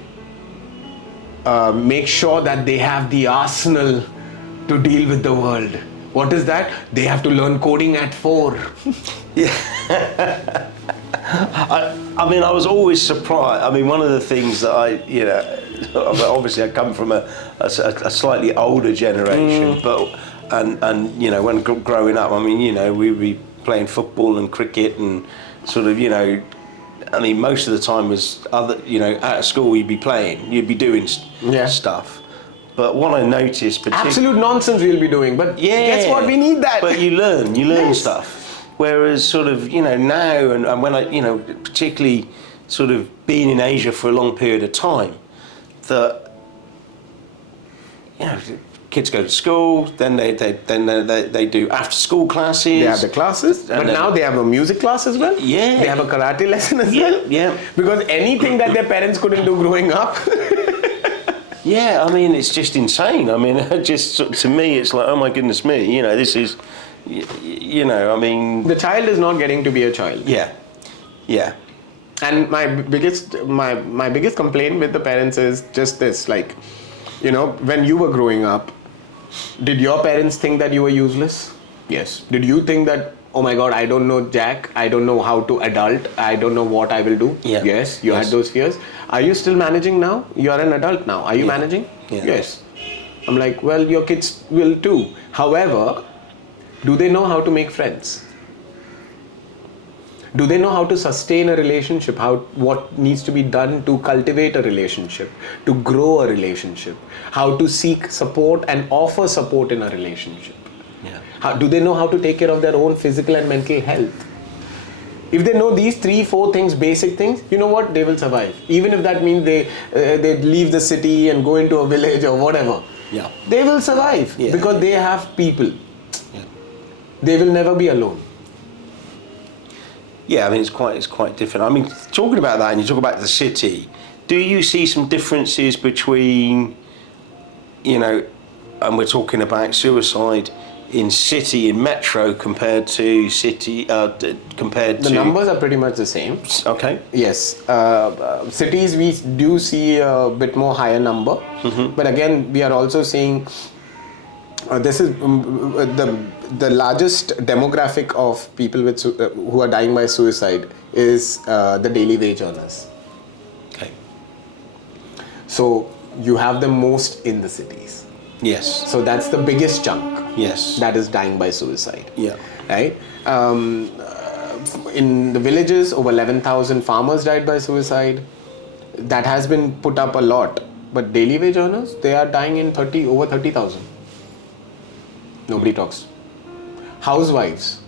make sure that they have the arsenal to deal with the world. What is that? They have to learn coding at 4. Yeah. I mean, I was always surprised. I mean, one of the things that obviously I come from a slightly older generation, but when growing up, I mean, we'd be playing football and cricket and sort of, I mean, most of the time was at school you'd be playing, you'd be doing stuff. But what I noticed, absolute nonsense we'll be doing. But guess what? We need that. But you learn stuff. Whereas sort of, now and when I, particularly sort of being in Asia for a long period of time, that, kids go to school, then they do after school classes. They have the classes, but now they have a music class as well. Yeah. They have a karate lesson as well. Yeah. Because anything that their parents couldn't do growing up. Yeah, I mean, it's just insane. I mean, just to me, it's like, oh my goodness me, this is, I mean... The child is not getting to be a child. Yeah, yeah. And my biggest complaint with the parents is just this, like, when you were growing up, did your parents think that you were useless? Yes. Did you think that, oh my God, I don't know Jack, I don't know how to adult, I don't know what I will do? Yeah. Yes, you had those fears. Are you still managing now? You are an adult now. Are you managing? Yeah. Yes. I'm like, well, your kids will too. However, do they know how to make friends? Do they know how to sustain a relationship? What needs to be done to cultivate a relationship, to grow a relationship? How to seek support and offer support in a relationship? Yeah. Do they know how to take care of their own physical and mental health? If they know these 3-4 things, basic things, you know what? They will survive. Even if that means they leave the city and go into a village or whatever. Yeah. They will survive because they have people. Yeah. They will never be alone. Yeah, I mean, it's quite different. I mean, talking about that, and you talk about the city, do you see some differences between, and we're talking about suicide in city, in metro, compared to city, The numbers are pretty much the same. Okay. Yes. Cities, we do see a bit more higher number. Mm-hmm. But again, we are also seeing, this is the largest demographic of people with who are dying by suicide is the daily wage earners. Okay. So you have them most in the cities. Yes. So that's the biggest chunk. Yes. That is dying by suicide. Yeah. Right. In the villages, over 11,000 farmers died by suicide. That has been put up a lot. But daily wage earners, they are dying in over 30,000. Nobody talks. Housewives,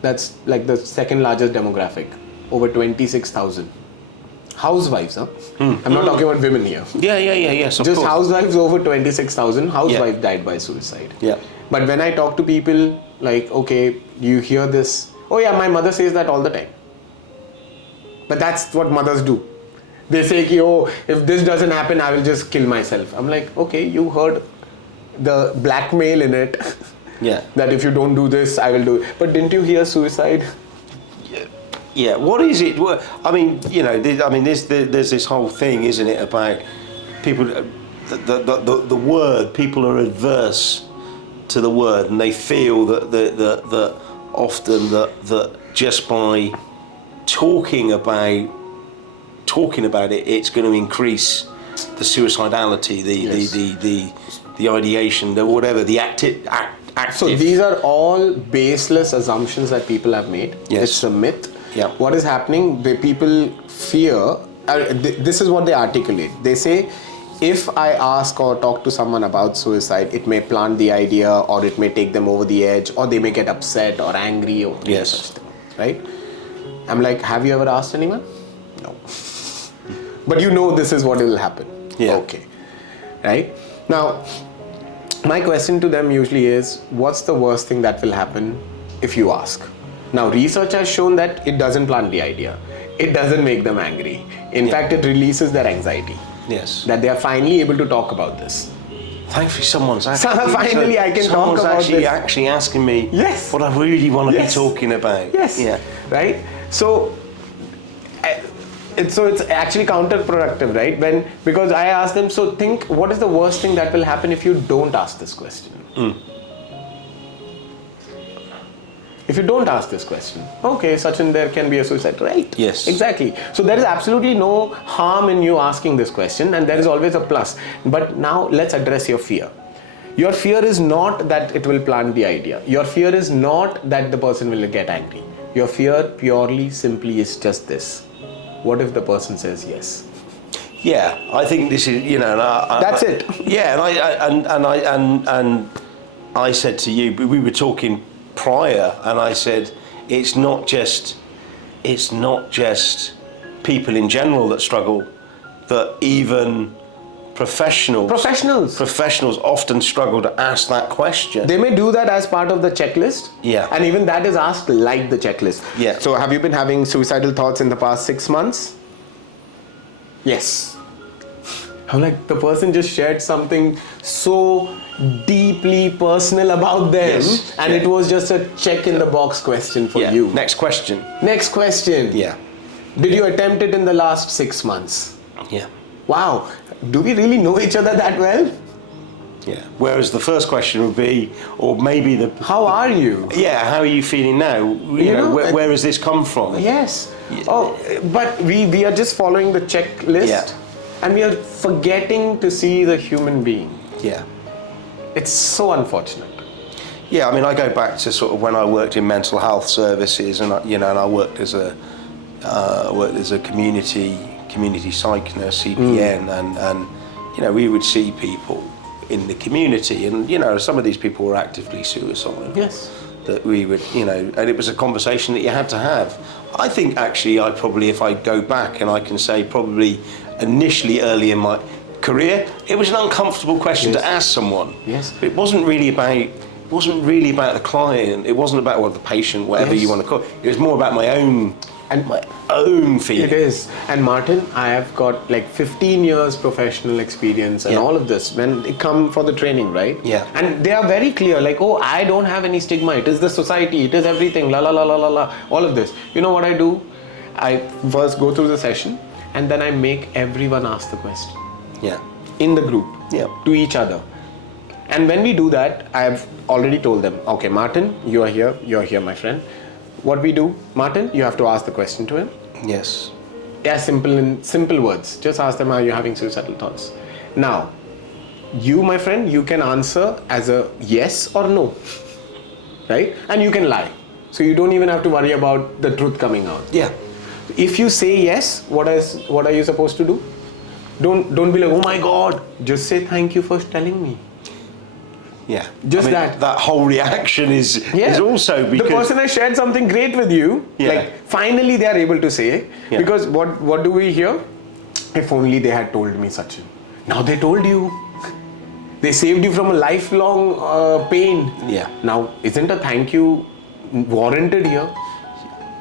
that's like the second largest demographic, over 26,000. Housewives, huh? I'm not talking about women here. Yes, of course. Just housewives, over 26,000 housewives died by suicide. Yeah. But when I talk to people, like, okay, you hear this, oh yeah, my mother says that all the time. But that's what mothers do. They say, oh, if this doesn't happen, I will just kill myself. I'm like, okay, you heard the blackmail in it. Yeah. That if you don't do this, I will do it. But didn't you hear suicide? Yeah. What is it? I mean, there's this whole thing, isn't it, about people, the word. People are adverse to the word, and they feel that often that just by talking about it, it's going to increase the suicidality, the ideation, the whatever, the active. So these are all baseless assumptions that people have made. Yes. It's a myth. Yeah. What is happening? The people fear. This is what they articulate. They say, if I ask or talk to someone about suicide, it may plant the idea, or it may take them over the edge, or they may get upset or angry or such thing. Right? I'm like, have you ever asked anyone? No. But this is what will happen. Yeah. Okay. Right? Now, my question to them usually is, what's the worst thing that will happen if you ask? Now, research has shown that it doesn't plant the idea. It doesn't make them angry. In fact, it releases their anxiety. Yes. That they are finally able to talk about this. Thankfully, someone's actually... Finally, I can talk about this. Actually asking me what I really want to be talking about. Yes. Yeah. Right? So it's actually counterproductive, right? Because I ask them, so think, what is the worst thing that will happen if you don't ask this question? If you don't ask this question, okay, Sachin, there can be a suicide, right? Yes. Exactly. So there is absolutely no harm in you asking this question, and there is always a plus. But now let's address your fear. Your fear is not that it will plant the idea. Your fear is not that the person will get angry. Your fear purely, simply is just this. What if the person says yes? Yeah, I think this is, you know, That's it. Yeah, and I said to you, we were talking prior, and I said it's not just people in general that struggle, that even professionals often struggle to ask that question. They may do that as part of the checklist. Yeah. And even that is asked like the checklist. Yeah. So have you been having suicidal thoughts in the past 6 months? Yes. I'm like, the person just shared something so deeply personal about them, Yes. and it was just a check in the box question for you. Next question. Next question. Yeah. Did you attempt it in the last 6 months? Yeah. Wow. Do we really know each other that well? Yeah. Whereas the first question would be, or maybe the... How are you? Yeah, how are you feeling now? You know, where has this come from? Yes. Oh, but we are just following the checklist. Yeah. And we are forgetting to see the human being. Yeah. It's so unfortunate. Yeah, I mean, I go back to sort of when I worked in mental health services, and I worked as a community psych nurse, CPN, and we would see people in the community, and some of these people were actively suicidal. Yes. That we would, and it was a conversation that you had to have. I think actually, if I go back and I can say probably initially early in my career, it was an uncomfortable question to ask someone. Yes. It wasn't really about the client. It wasn't about the patient, whatever you want to call it. It was more about my own feeling. It is. And Martin, I have got like 15 years professional experience and all of this when they come for the training, right? Yeah. And they are very clear, like, oh, I don't have any stigma. It is the society. It is everything. La la la la la la. All of this. You know what I do? I first go through the session, and then I make everyone ask the question. Yeah. In the group. Yeah. To each other. And when we do that, I have already told them, okay, Martin, you're here, my friend. What we do, Martin, you have to ask the question to him. Yes. Yeah, simple words. Just ask them, are you having suicidal thoughts? Now, you, my friend, you can answer as a yes or no. Right? And you can lie. So you don't even have to worry about the truth coming out. Yeah. If you say yes, what are you supposed to do? Don't be like, oh my God. Just say thank you for telling me. Yeah. Just that. That whole reaction is also because the person has shared something great with you. Yeah. Like finally they are able to say. Yeah. Because what do we hear? If only they had told me, Sachin. Now they told you. They saved you from a lifelong pain. Yeah. Now isn't a thank you warranted here?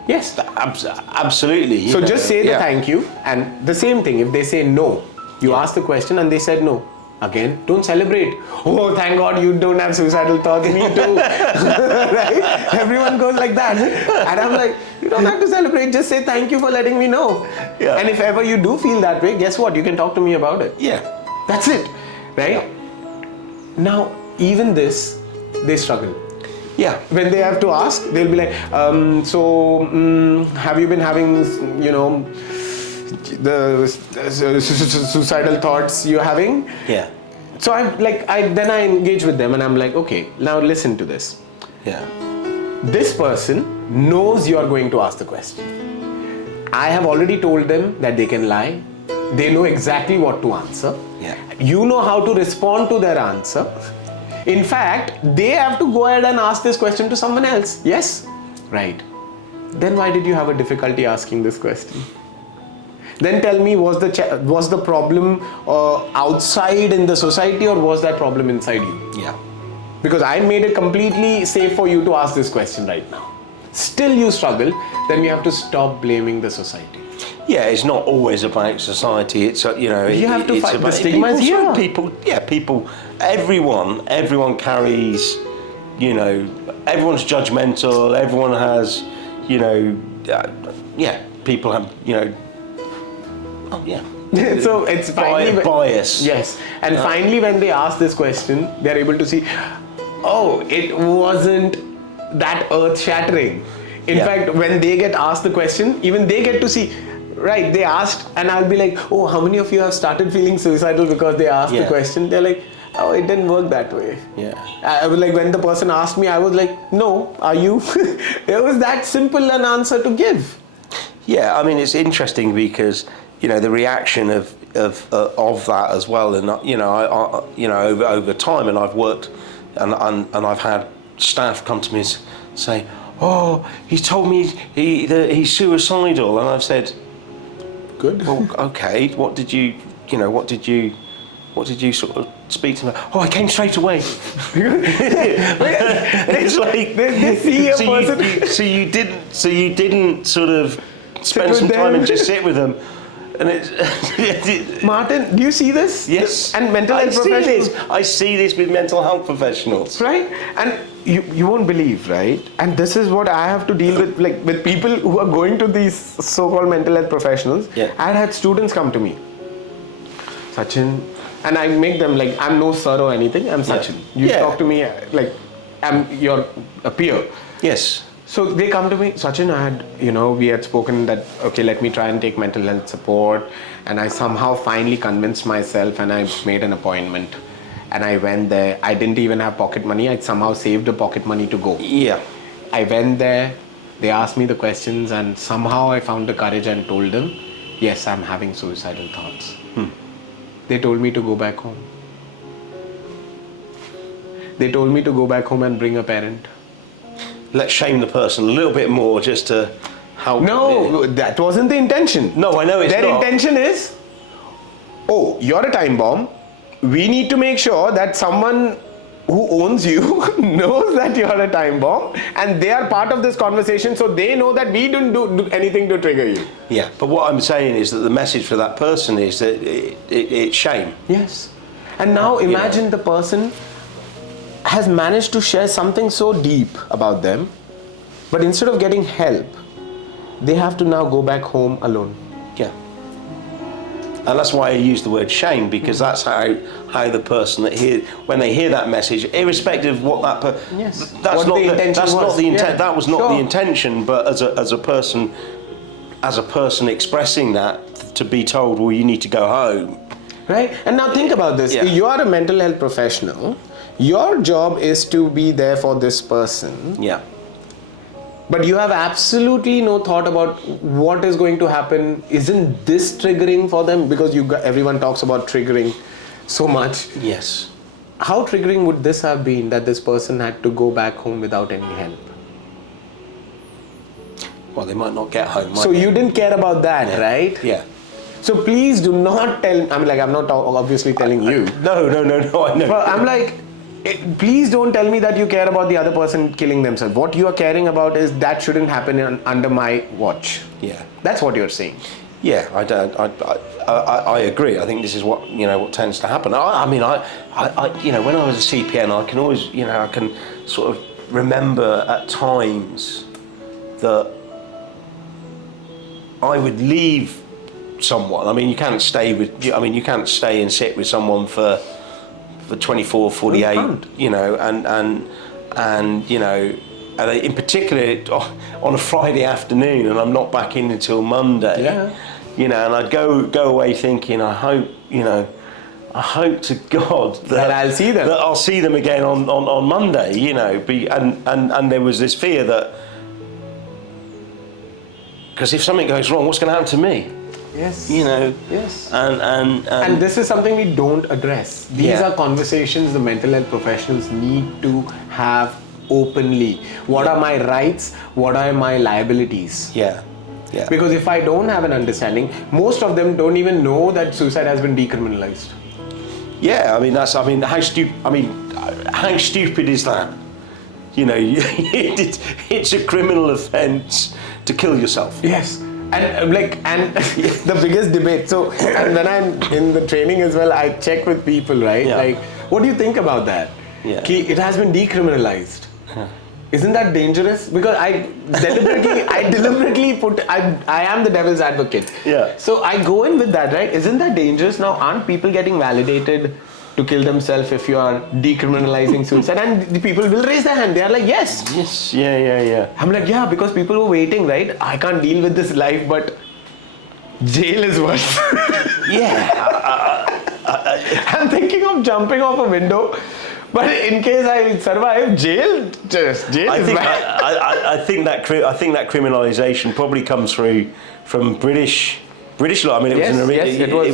Yes. Absolutely. So just say the thank you, and the same thing. If they say no, you ask the question and they said no. Again, don't celebrate. Oh, thank God you don't have suicidal thoughts. Me too. Right? Everyone goes like that. And I'm like, you don't have to celebrate. Just say thank you for letting me know. Yeah. And if ever you do feel that way, guess what? You can talk to me about it. Yeah. That's it. Right? Yeah. Now, even this, they struggle. Yeah. When they have to ask, they'll be like, have you been having, the suicidal thoughts you're having? Yeah. So then I engage with them and I'm like, okay, now listen to this. Yeah. This person knows you are going to ask the question. I have already told them that they can lie. They know exactly what to answer. Yeah. You know how to respond to their answer. In fact, they have to go ahead and ask this question to someone else. Yes? Right. Then why did you have a difficulty asking this question? Then tell me, was the problem outside in the society, or was that problem inside you? Yeah. Because I made it completely safe for you to ask this question right now. Still you struggle, then we have to stop blaming the society. Yeah, it's not always about society. It's you have to fight the stigma is here. People, everyone carries, everyone's judgmental. Everyone has, people have, So it's finally bias. Yes, and finally when they ask this question, they're able to see, oh, it wasn't that earth-shattering. In fact, when they get asked the question, even they get to see, right, they asked, and I'll be like, oh, how many of you have started feeling suicidal because they asked the question? They're like, oh, it didn't work that way. Yeah. I was like, when the person asked me, I was like, no, are you? It was that simple an answer to give. Yeah, I mean, it's interesting because, the reaction of, of that as well. And over time, and I've worked, and I've had staff come to me and say, "Oh, he told me that he's suicidal," and I've said, "Good. Well, okay. What did you sort of speak to him about? Oh, I came straight away." It's like so you didn't sort of spend some time and just sit with them. And it's Martin, do you see this? Yes. And mental health professionals. I see this with mental health professionals. Right? And you won't believe, right? And this is what I have to deal with, like with people who are going to these so-called mental health professionals. Yeah. I had students come to me, Sachin, and I make them like, I'm no sir or anything, I'm Sachin. You talk to me like I'm your peer. Yes. So they come to me, Sachin, we had spoken that, okay, let me try and take mental health support. And I somehow finally convinced myself and I made an appointment. And I went there. I didn't even have pocket money. I somehow saved the pocket money to go. Yeah. I went there. They asked me the questions and somehow I found the courage and told them, yes, I'm having suicidal thoughts. They told me to go back home. They told me to go back home and bring a parent. Let's shame the person a little bit more just to help. No, that wasn't the intention. No, I know it's not. Their intention is, oh, you're a time bomb. We need to make sure that someone who owns you knows that you're a time bomb and they are part of this conversation so they know that we didn't do anything to trigger you. Yeah, but what I'm saying is that the message for that person is that it's shame. Yes. And now imagine the person has managed to share something so deep about them, but instead of getting help, they have to now go back home alone. Yeah. And that's why I use the word shame, because that's how the person when they hear that message, irrespective of what that that was not the intention, but as a person expressing that, to be told, well, you need to go home. Right? And now think about this. Yeah. You are a mental health professional. Your job is to be there for this person. Yeah. But you have absolutely no thought about what is going to happen. Isn't this triggering for them? Because everyone talks about triggering so much. Yes. How triggering would this have been that this person had to go back home without any help? Well, they might not get home. So you didn't care about that, right? Yeah. So please do not tell. I'm not obviously telling you. No. I know. But I'm like, please don't tell me that you care about the other person killing themselves. What you are caring about is that shouldn't happen under my watch. Yeah. That's what you're saying. Yeah, I agree. I think this is what what tends to happen. When I was a CPN, I can always I can sort of remember at times that I would leave someone. I mean, you can't stay and sit with someone for 24, 48, and in particular on a Friday afternoon, and I'm not back in until Monday. Yeah. And I'd go away thinking, I hope to God that I'll see them. That I'll see them again on Monday. And there was this fear that, because if something goes wrong, what's going to happen to me? Yes. Yes. And this is something we don't address. These are conversations the mental health professionals need to have openly. What are my rights? What are my liabilities? Yeah. Because if I don't have an understanding, most of them don't even know that suicide has been decriminalized. Yeah, how stupid is that? It's a criminal offence to kill yourself. Yes. And the biggest debate. So, and when I'm in the training as well, I check with people, right? Yeah. Like, what do you think about that? Yeah. It has been decriminalized. Isn't that dangerous? Because I deliberately I am the devil's advocate. Yeah. So I go in with that, right? Isn't that dangerous? Now, aren't people getting validated to kill themselves if you are decriminalizing suicide? And the people will raise their hand. They are like, yes. Yes. Yeah. I'm like, yeah, because people were waiting, right? I can't deal with this life, but jail is worse. Yeah. I'm thinking of jumping off a window, but in case I survive, jail is bad. I think that criminalisation probably comes through from British British law. I mean, it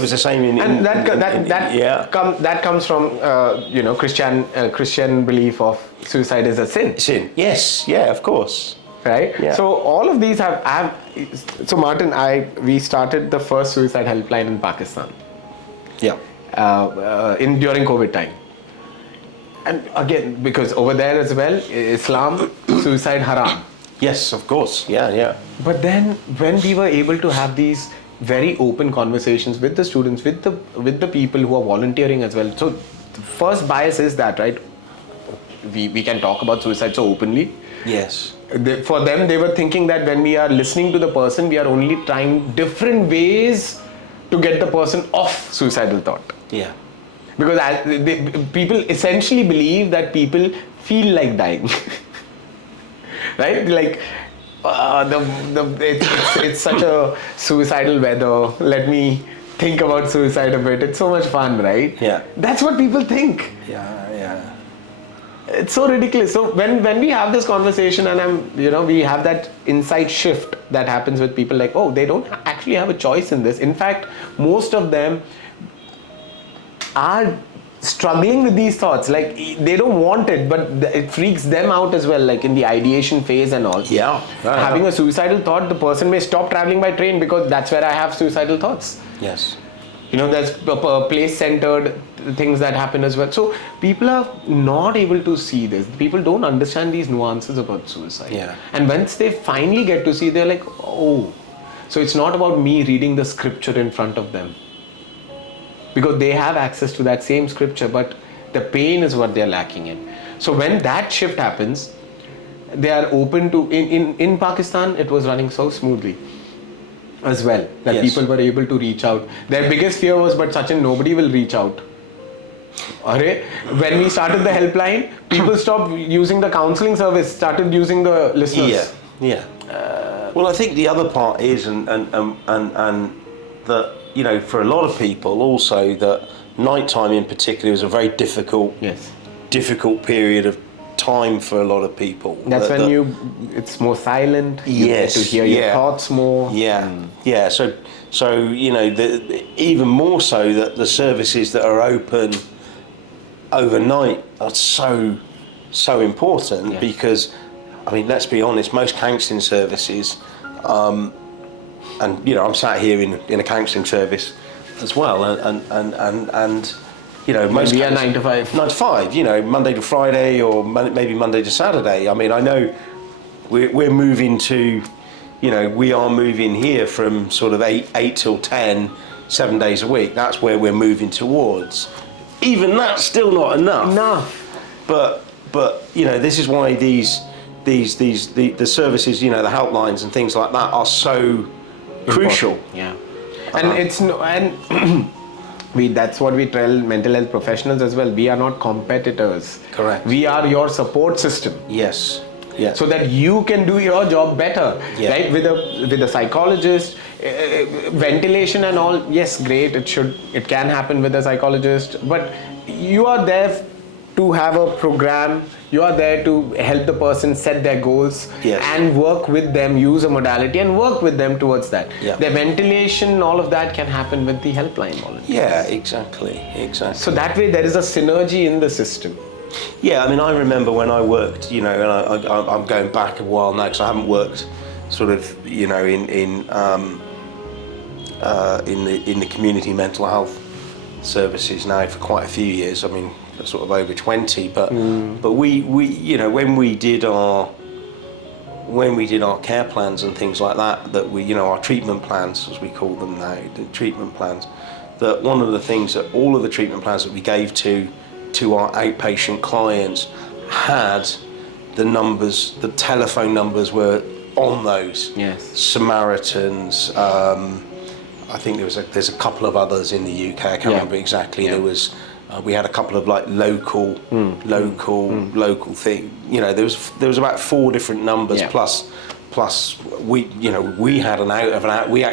was the same in. And that comes from Christian belief of suicide is a sin. Sin. Yes. Yeah. Of course. Right. Yeah. So all of these have. So Martin, we started the first suicide helpline in Pakistan. Yeah. During COVID time. And again, because over there as well, Islam, suicide haram. Yes, of course. Yeah. But then when we were able to have these very open conversations with the students, with the people who are volunteering as well. So the first bias is that, right? We can talk about suicide so openly. Yes. For them, they were thinking that when we are listening to the person, we are only trying different ways to get the person off suicidal thought. Yeah. Because people essentially believe that people feel like dying. Right? Like, it's such a suicidal weather. Let me think about suicide a bit. It's so much fun, right? Yeah. That's what people think. Yeah. It's so ridiculous. So when we have this conversation and we have that insight shift that happens with people like, oh, they don't actually have a choice in this. In fact, most of them are struggling with these thoughts. Like, they don't want it, but it freaks them out as well, like in the ideation phase and all. Yeah. Having a suicidal thought, the person may stop traveling by train because that's where I have suicidal thoughts. Yes. There's place-centered things that happen as well. So people are not able to see this. People don't understand these nuances about suicide. Yeah. And once they finally get to see, they're like, oh, so it's not about me reading the scripture in front of them. Because they have access to that same scripture, but the pain is what they're lacking in. So when that shift happens, they are open to, in Pakistan, it was running so smoothly as well, that Yes. people were able to reach out. Their biggest fear was, but Sachin, nobody will reach out. When we started the helpline, people stopped using the counseling service, started using the listeners. Yeah. Well, I think the other part is, and that, for a lot of people also, that nighttime in particular is a very difficult period of time for a lot of people. That's when it's more silent. You get to hear your thoughts more. Yeah. So even more so that the services that are open overnight are so important, because, I mean, let's be honest, most counselling services, and I'm sat here in a counselling service as well, and most we are 9 to 5. 9 to 5, Monday to Friday, or maybe Monday to Saturday. I mean, I know we're moving to, we are moving here from sort of 8 till 10, 7 days a week. That's where we're moving towards. Even that's still not enough. But this is why the services, the helplines and things like that are so crucial. Yeah. And that's what we tell mental health professionals as well. We are not competitors. Correct. We are your support system. Yes. So that you can do your job better, right? With a psychologist, ventilation and all. Yes, great. It can happen with a psychologist, but you are there to have a program. You are there to help the person set their goals and work with them, use a modality and work with them towards that. The ventilation, all of that can happen with the helpline volunteers. Yeah, exactly. So that way there is a synergy in the system. Yeah, I mean, I remember when I worked, and I'm going back a while now, because I haven't worked sort of, in the community mental health services now for quite a few years. I mean, sort of over 20, but we when we did our care plans and things like that we our treatment plans, as we call them now, the treatment plans, that one of the things that all of the treatment plans that we gave to our outpatient clients had the numbers, the telephone numbers were on those. Samaritans, I think there's a couple of others in the UK, I can't remember exactly. There was we had a couple of like local thing. There was about 4 different numbers plus we had an out of an out. We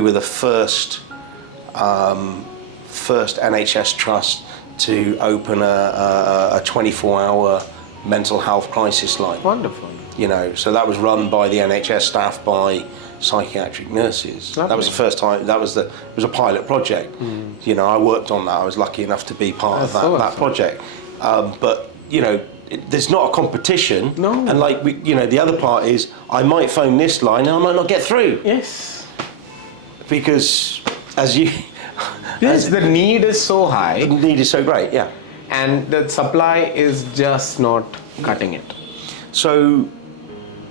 were the first NHS trust to open a 24-hour mental health crisis line. Wonderful. So that was run by the NHS staff, by psychiatric nurses. Lovely. That was the first time. It was a pilot project. You know, I worked on that. I was lucky enough to be part of that project. But you know, there's not a competition. No. And like you know, the other part is I might phone this line and I might not get through. Yes. Because as you. Yes, the need is so high. The need is so great. Yeah. And the supply is just not cutting it. So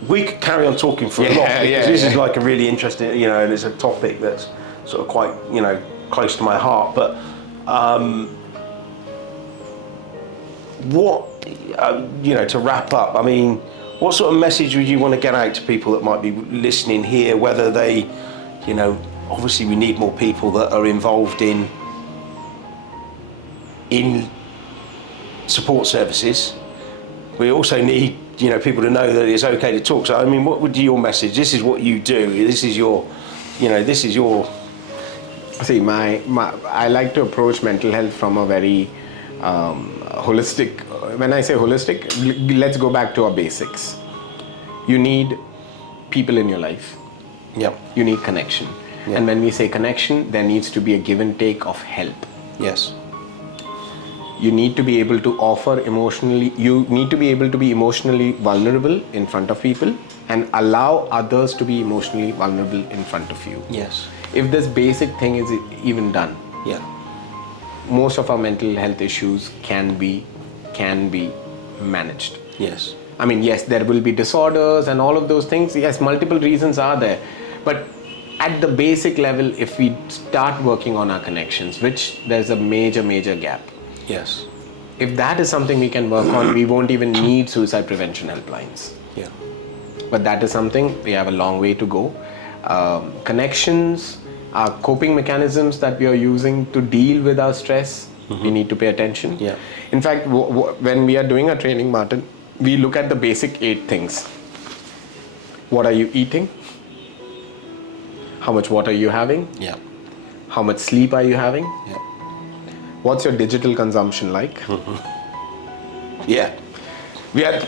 we could carry on talking for a lot, because this is like a really interesting, you know, and it's a topic that's sort of quite, you know, close to my heart. But you know, to wrap up, I mean, what sort of message would you want to get out to people that might be listening here, whether they, you know, obviously we need more people that are involved in support services. We also need, you know, people to know that it's okay to talk. So, I mean, what would be your message? This is what you do. This is your, you know, this is your... See, I like to approach mental health from a very holistic. When I say holistic, let's go back to our basics. You need people in your life. Yep. You need connection. Yep. And when we say connection, there needs to be a give and take of help. Yes. You need to be able to offer emotionally, you need to be able to be emotionally vulnerable in front of people and allow others to be emotionally vulnerable in front of you. Yes. If this basic thing is even done, yeah, most of our mental health issues can be managed. Yes. I mean, yes, there will be disorders and all of those things. Yes, multiple reasons are there. But at the basic level, if we start working on our connections, which there's a major gap. Yes. If that is something we can work on, we won't even need suicide prevention helplines. Yeah. But that is something, we have a long way to go. Connections, our coping mechanisms that we are using to deal with our stress, we need to pay attention. Yeah. In fact, when we are doing our training, Martin, we look at the basic 8 things. What are you eating? How much water are you having? Yeah. How much sleep are you having? Yeah. What's your digital consumption like? Yeah.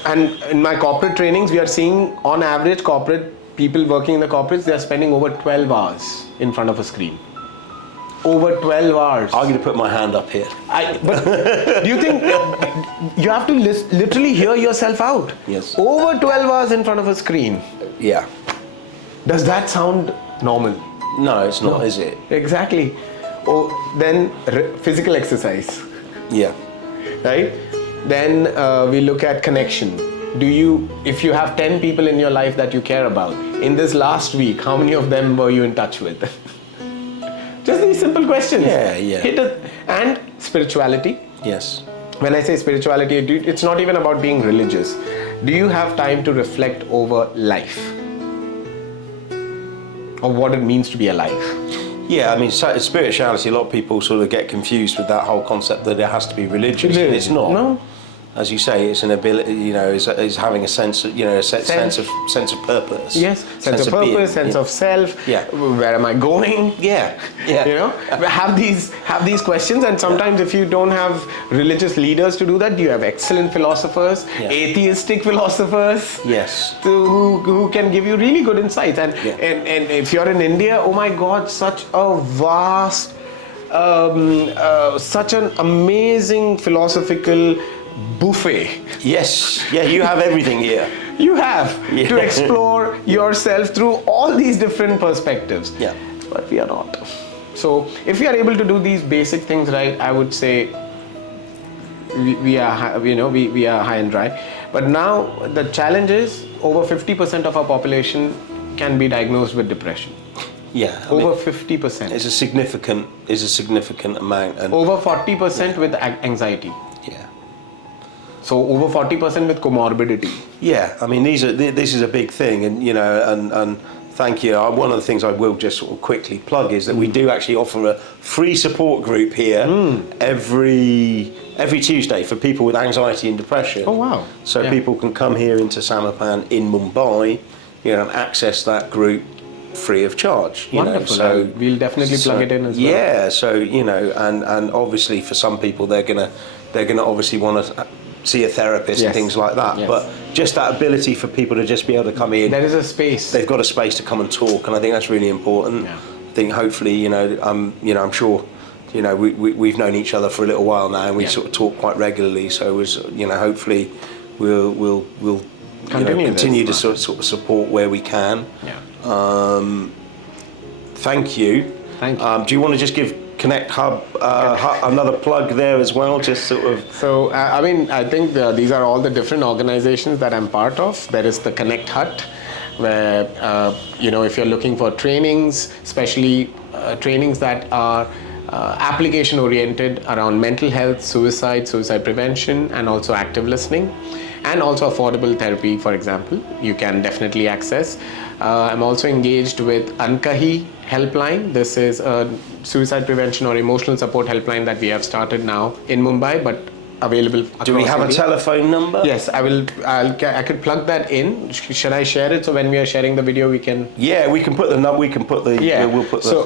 And in my corporate trainings, we are seeing on average corporate people working in the corporates, they are spending over 12 hours in front of a screen. Over 12 hours. I'm going to put my hand up here. But do you think you have to literally hear yourself out? Yes. Over 12 hours in front of a screen. Yeah. Does that sound normal? No, it's not, is it? Exactly. Oh, then physical exercise. Yeah. Right? Then we look at connection. If you have 10 people in your life that you care about, in this last week, how many of them were you in touch with? Just these simple questions. Yeah. And spirituality. Yes. When I say spirituality, it's not even about being religious. Do you have time to reflect over life? Or what it means to be alive? Yeah, I mean, spirituality, a lot of people sort of get confused with that whole concept that it has to be religious. And it's not. No. As you say, it's an ability, you know, is having a sense of, you know, sense of purpose. Yes, sense of purpose, being, sense of self. Yeah. Where am I going? Yeah. Yeah. You know, have these questions, and sometimes if you don't have religious leaders to do that, you have excellent philosophers, atheistic philosophers. Yes. Who can give you really good insights. And if you're in India, oh my God, such a vast, such an amazing philosophical buffet. Yes. Yeah, you have everything here. You have to explore yourself through all these different perspectives. Yeah. But we are not. So if we are able to do these basic things right, I would say we are, you know, we are high and dry. But now the challenge is over 50% of our population can be diagnosed with depression. Yeah. Over 50%. It's a significant amount. And over 40% with anxiety. Yeah. So over 40% with comorbidity. Yeah, I mean this is a big thing, and you know, and thank you. One of the things I will just sort of quickly plug is that we do actually offer a free support group here every Tuesday for people with anxiety and depression. Oh wow! So people can come here into Samarpan in Mumbai, you know, and access that group free of charge. Wonderful. So we'll definitely plug it in as well. Yeah. So you know, and obviously for some people they're gonna obviously want to see a therapist and things like that. But just that ability for people to just be able to come in. There is a space. They've got a space to come and talk, and I think that's really important. Yeah. I think hopefully, I'm sure, we've known each other for a little while now, and we sort of talk quite regularly. So, hopefully, we'll continue to sort of support where we can. Yeah. Thank you. Thank you. Do you want to just give Connect Hub another plug there as well, just sort of? So, I think these are all the different organizations that I'm part of. There is the Connect Hut, where, if you're looking for trainings, especially trainings that are application oriented around mental health, suicide prevention, and also active listening, and also affordable therapy, for example, you can definitely access. I'm also engaged with Ankahi helpline. This is a suicide prevention or emotional support helpline that we have started now in Mumbai, but available across Do we have India. a telephone number? Yes, I could plug that in. Should I share it? So when we are sharing the video, we can. Yeah, we can put the number. We can put the. Yeah. We'll put the. So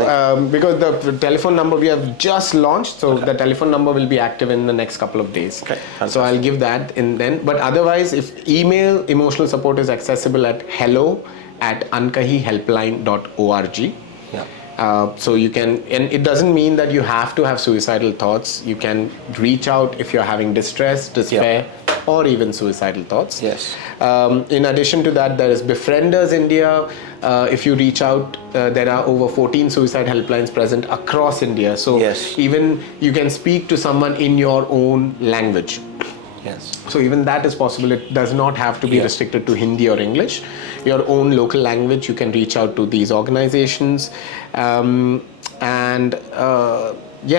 because the telephone number we have just launched, so the telephone number will be active in the next couple of days. Okay. So I'll give that in then. But otherwise, if email emotional support is accessible at hello@ankahihelpline.org. Yeah. So you can, and it doesn't mean that you have to have suicidal thoughts. You can reach out if you're having distress, despair, or even suicidal thoughts. Yes. In addition to that, there is Befrienders India. If you reach out, there are over 14 suicide helplines present across India. So even you can speak to someone in your own language. Yes. So even that is possible. It does not have to be restricted to Hindi or English. Your own local language, you can reach out to these organizations. Yes,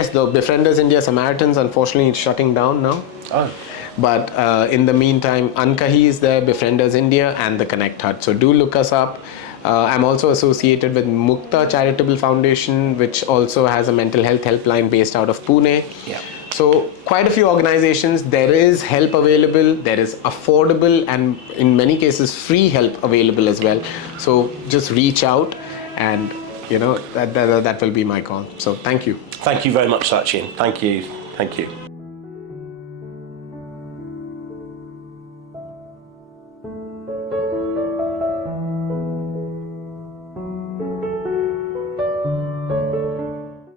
the Befrienders India Samaritans, unfortunately, it's shutting down now. Oh. But in the meantime, Ankahi is there, Befrienders India, and the Connect Hut. So do look us up. I'm also associated with Mukta Charitable Foundation, which also has a mental health helpline based out of Pune. Yeah. So quite a few organizations. There is help available. There is affordable and in many cases free help available as well. So just reach out, and that will be my call. So thank you. Thank you very much, Sachin. Thank you. Thank you.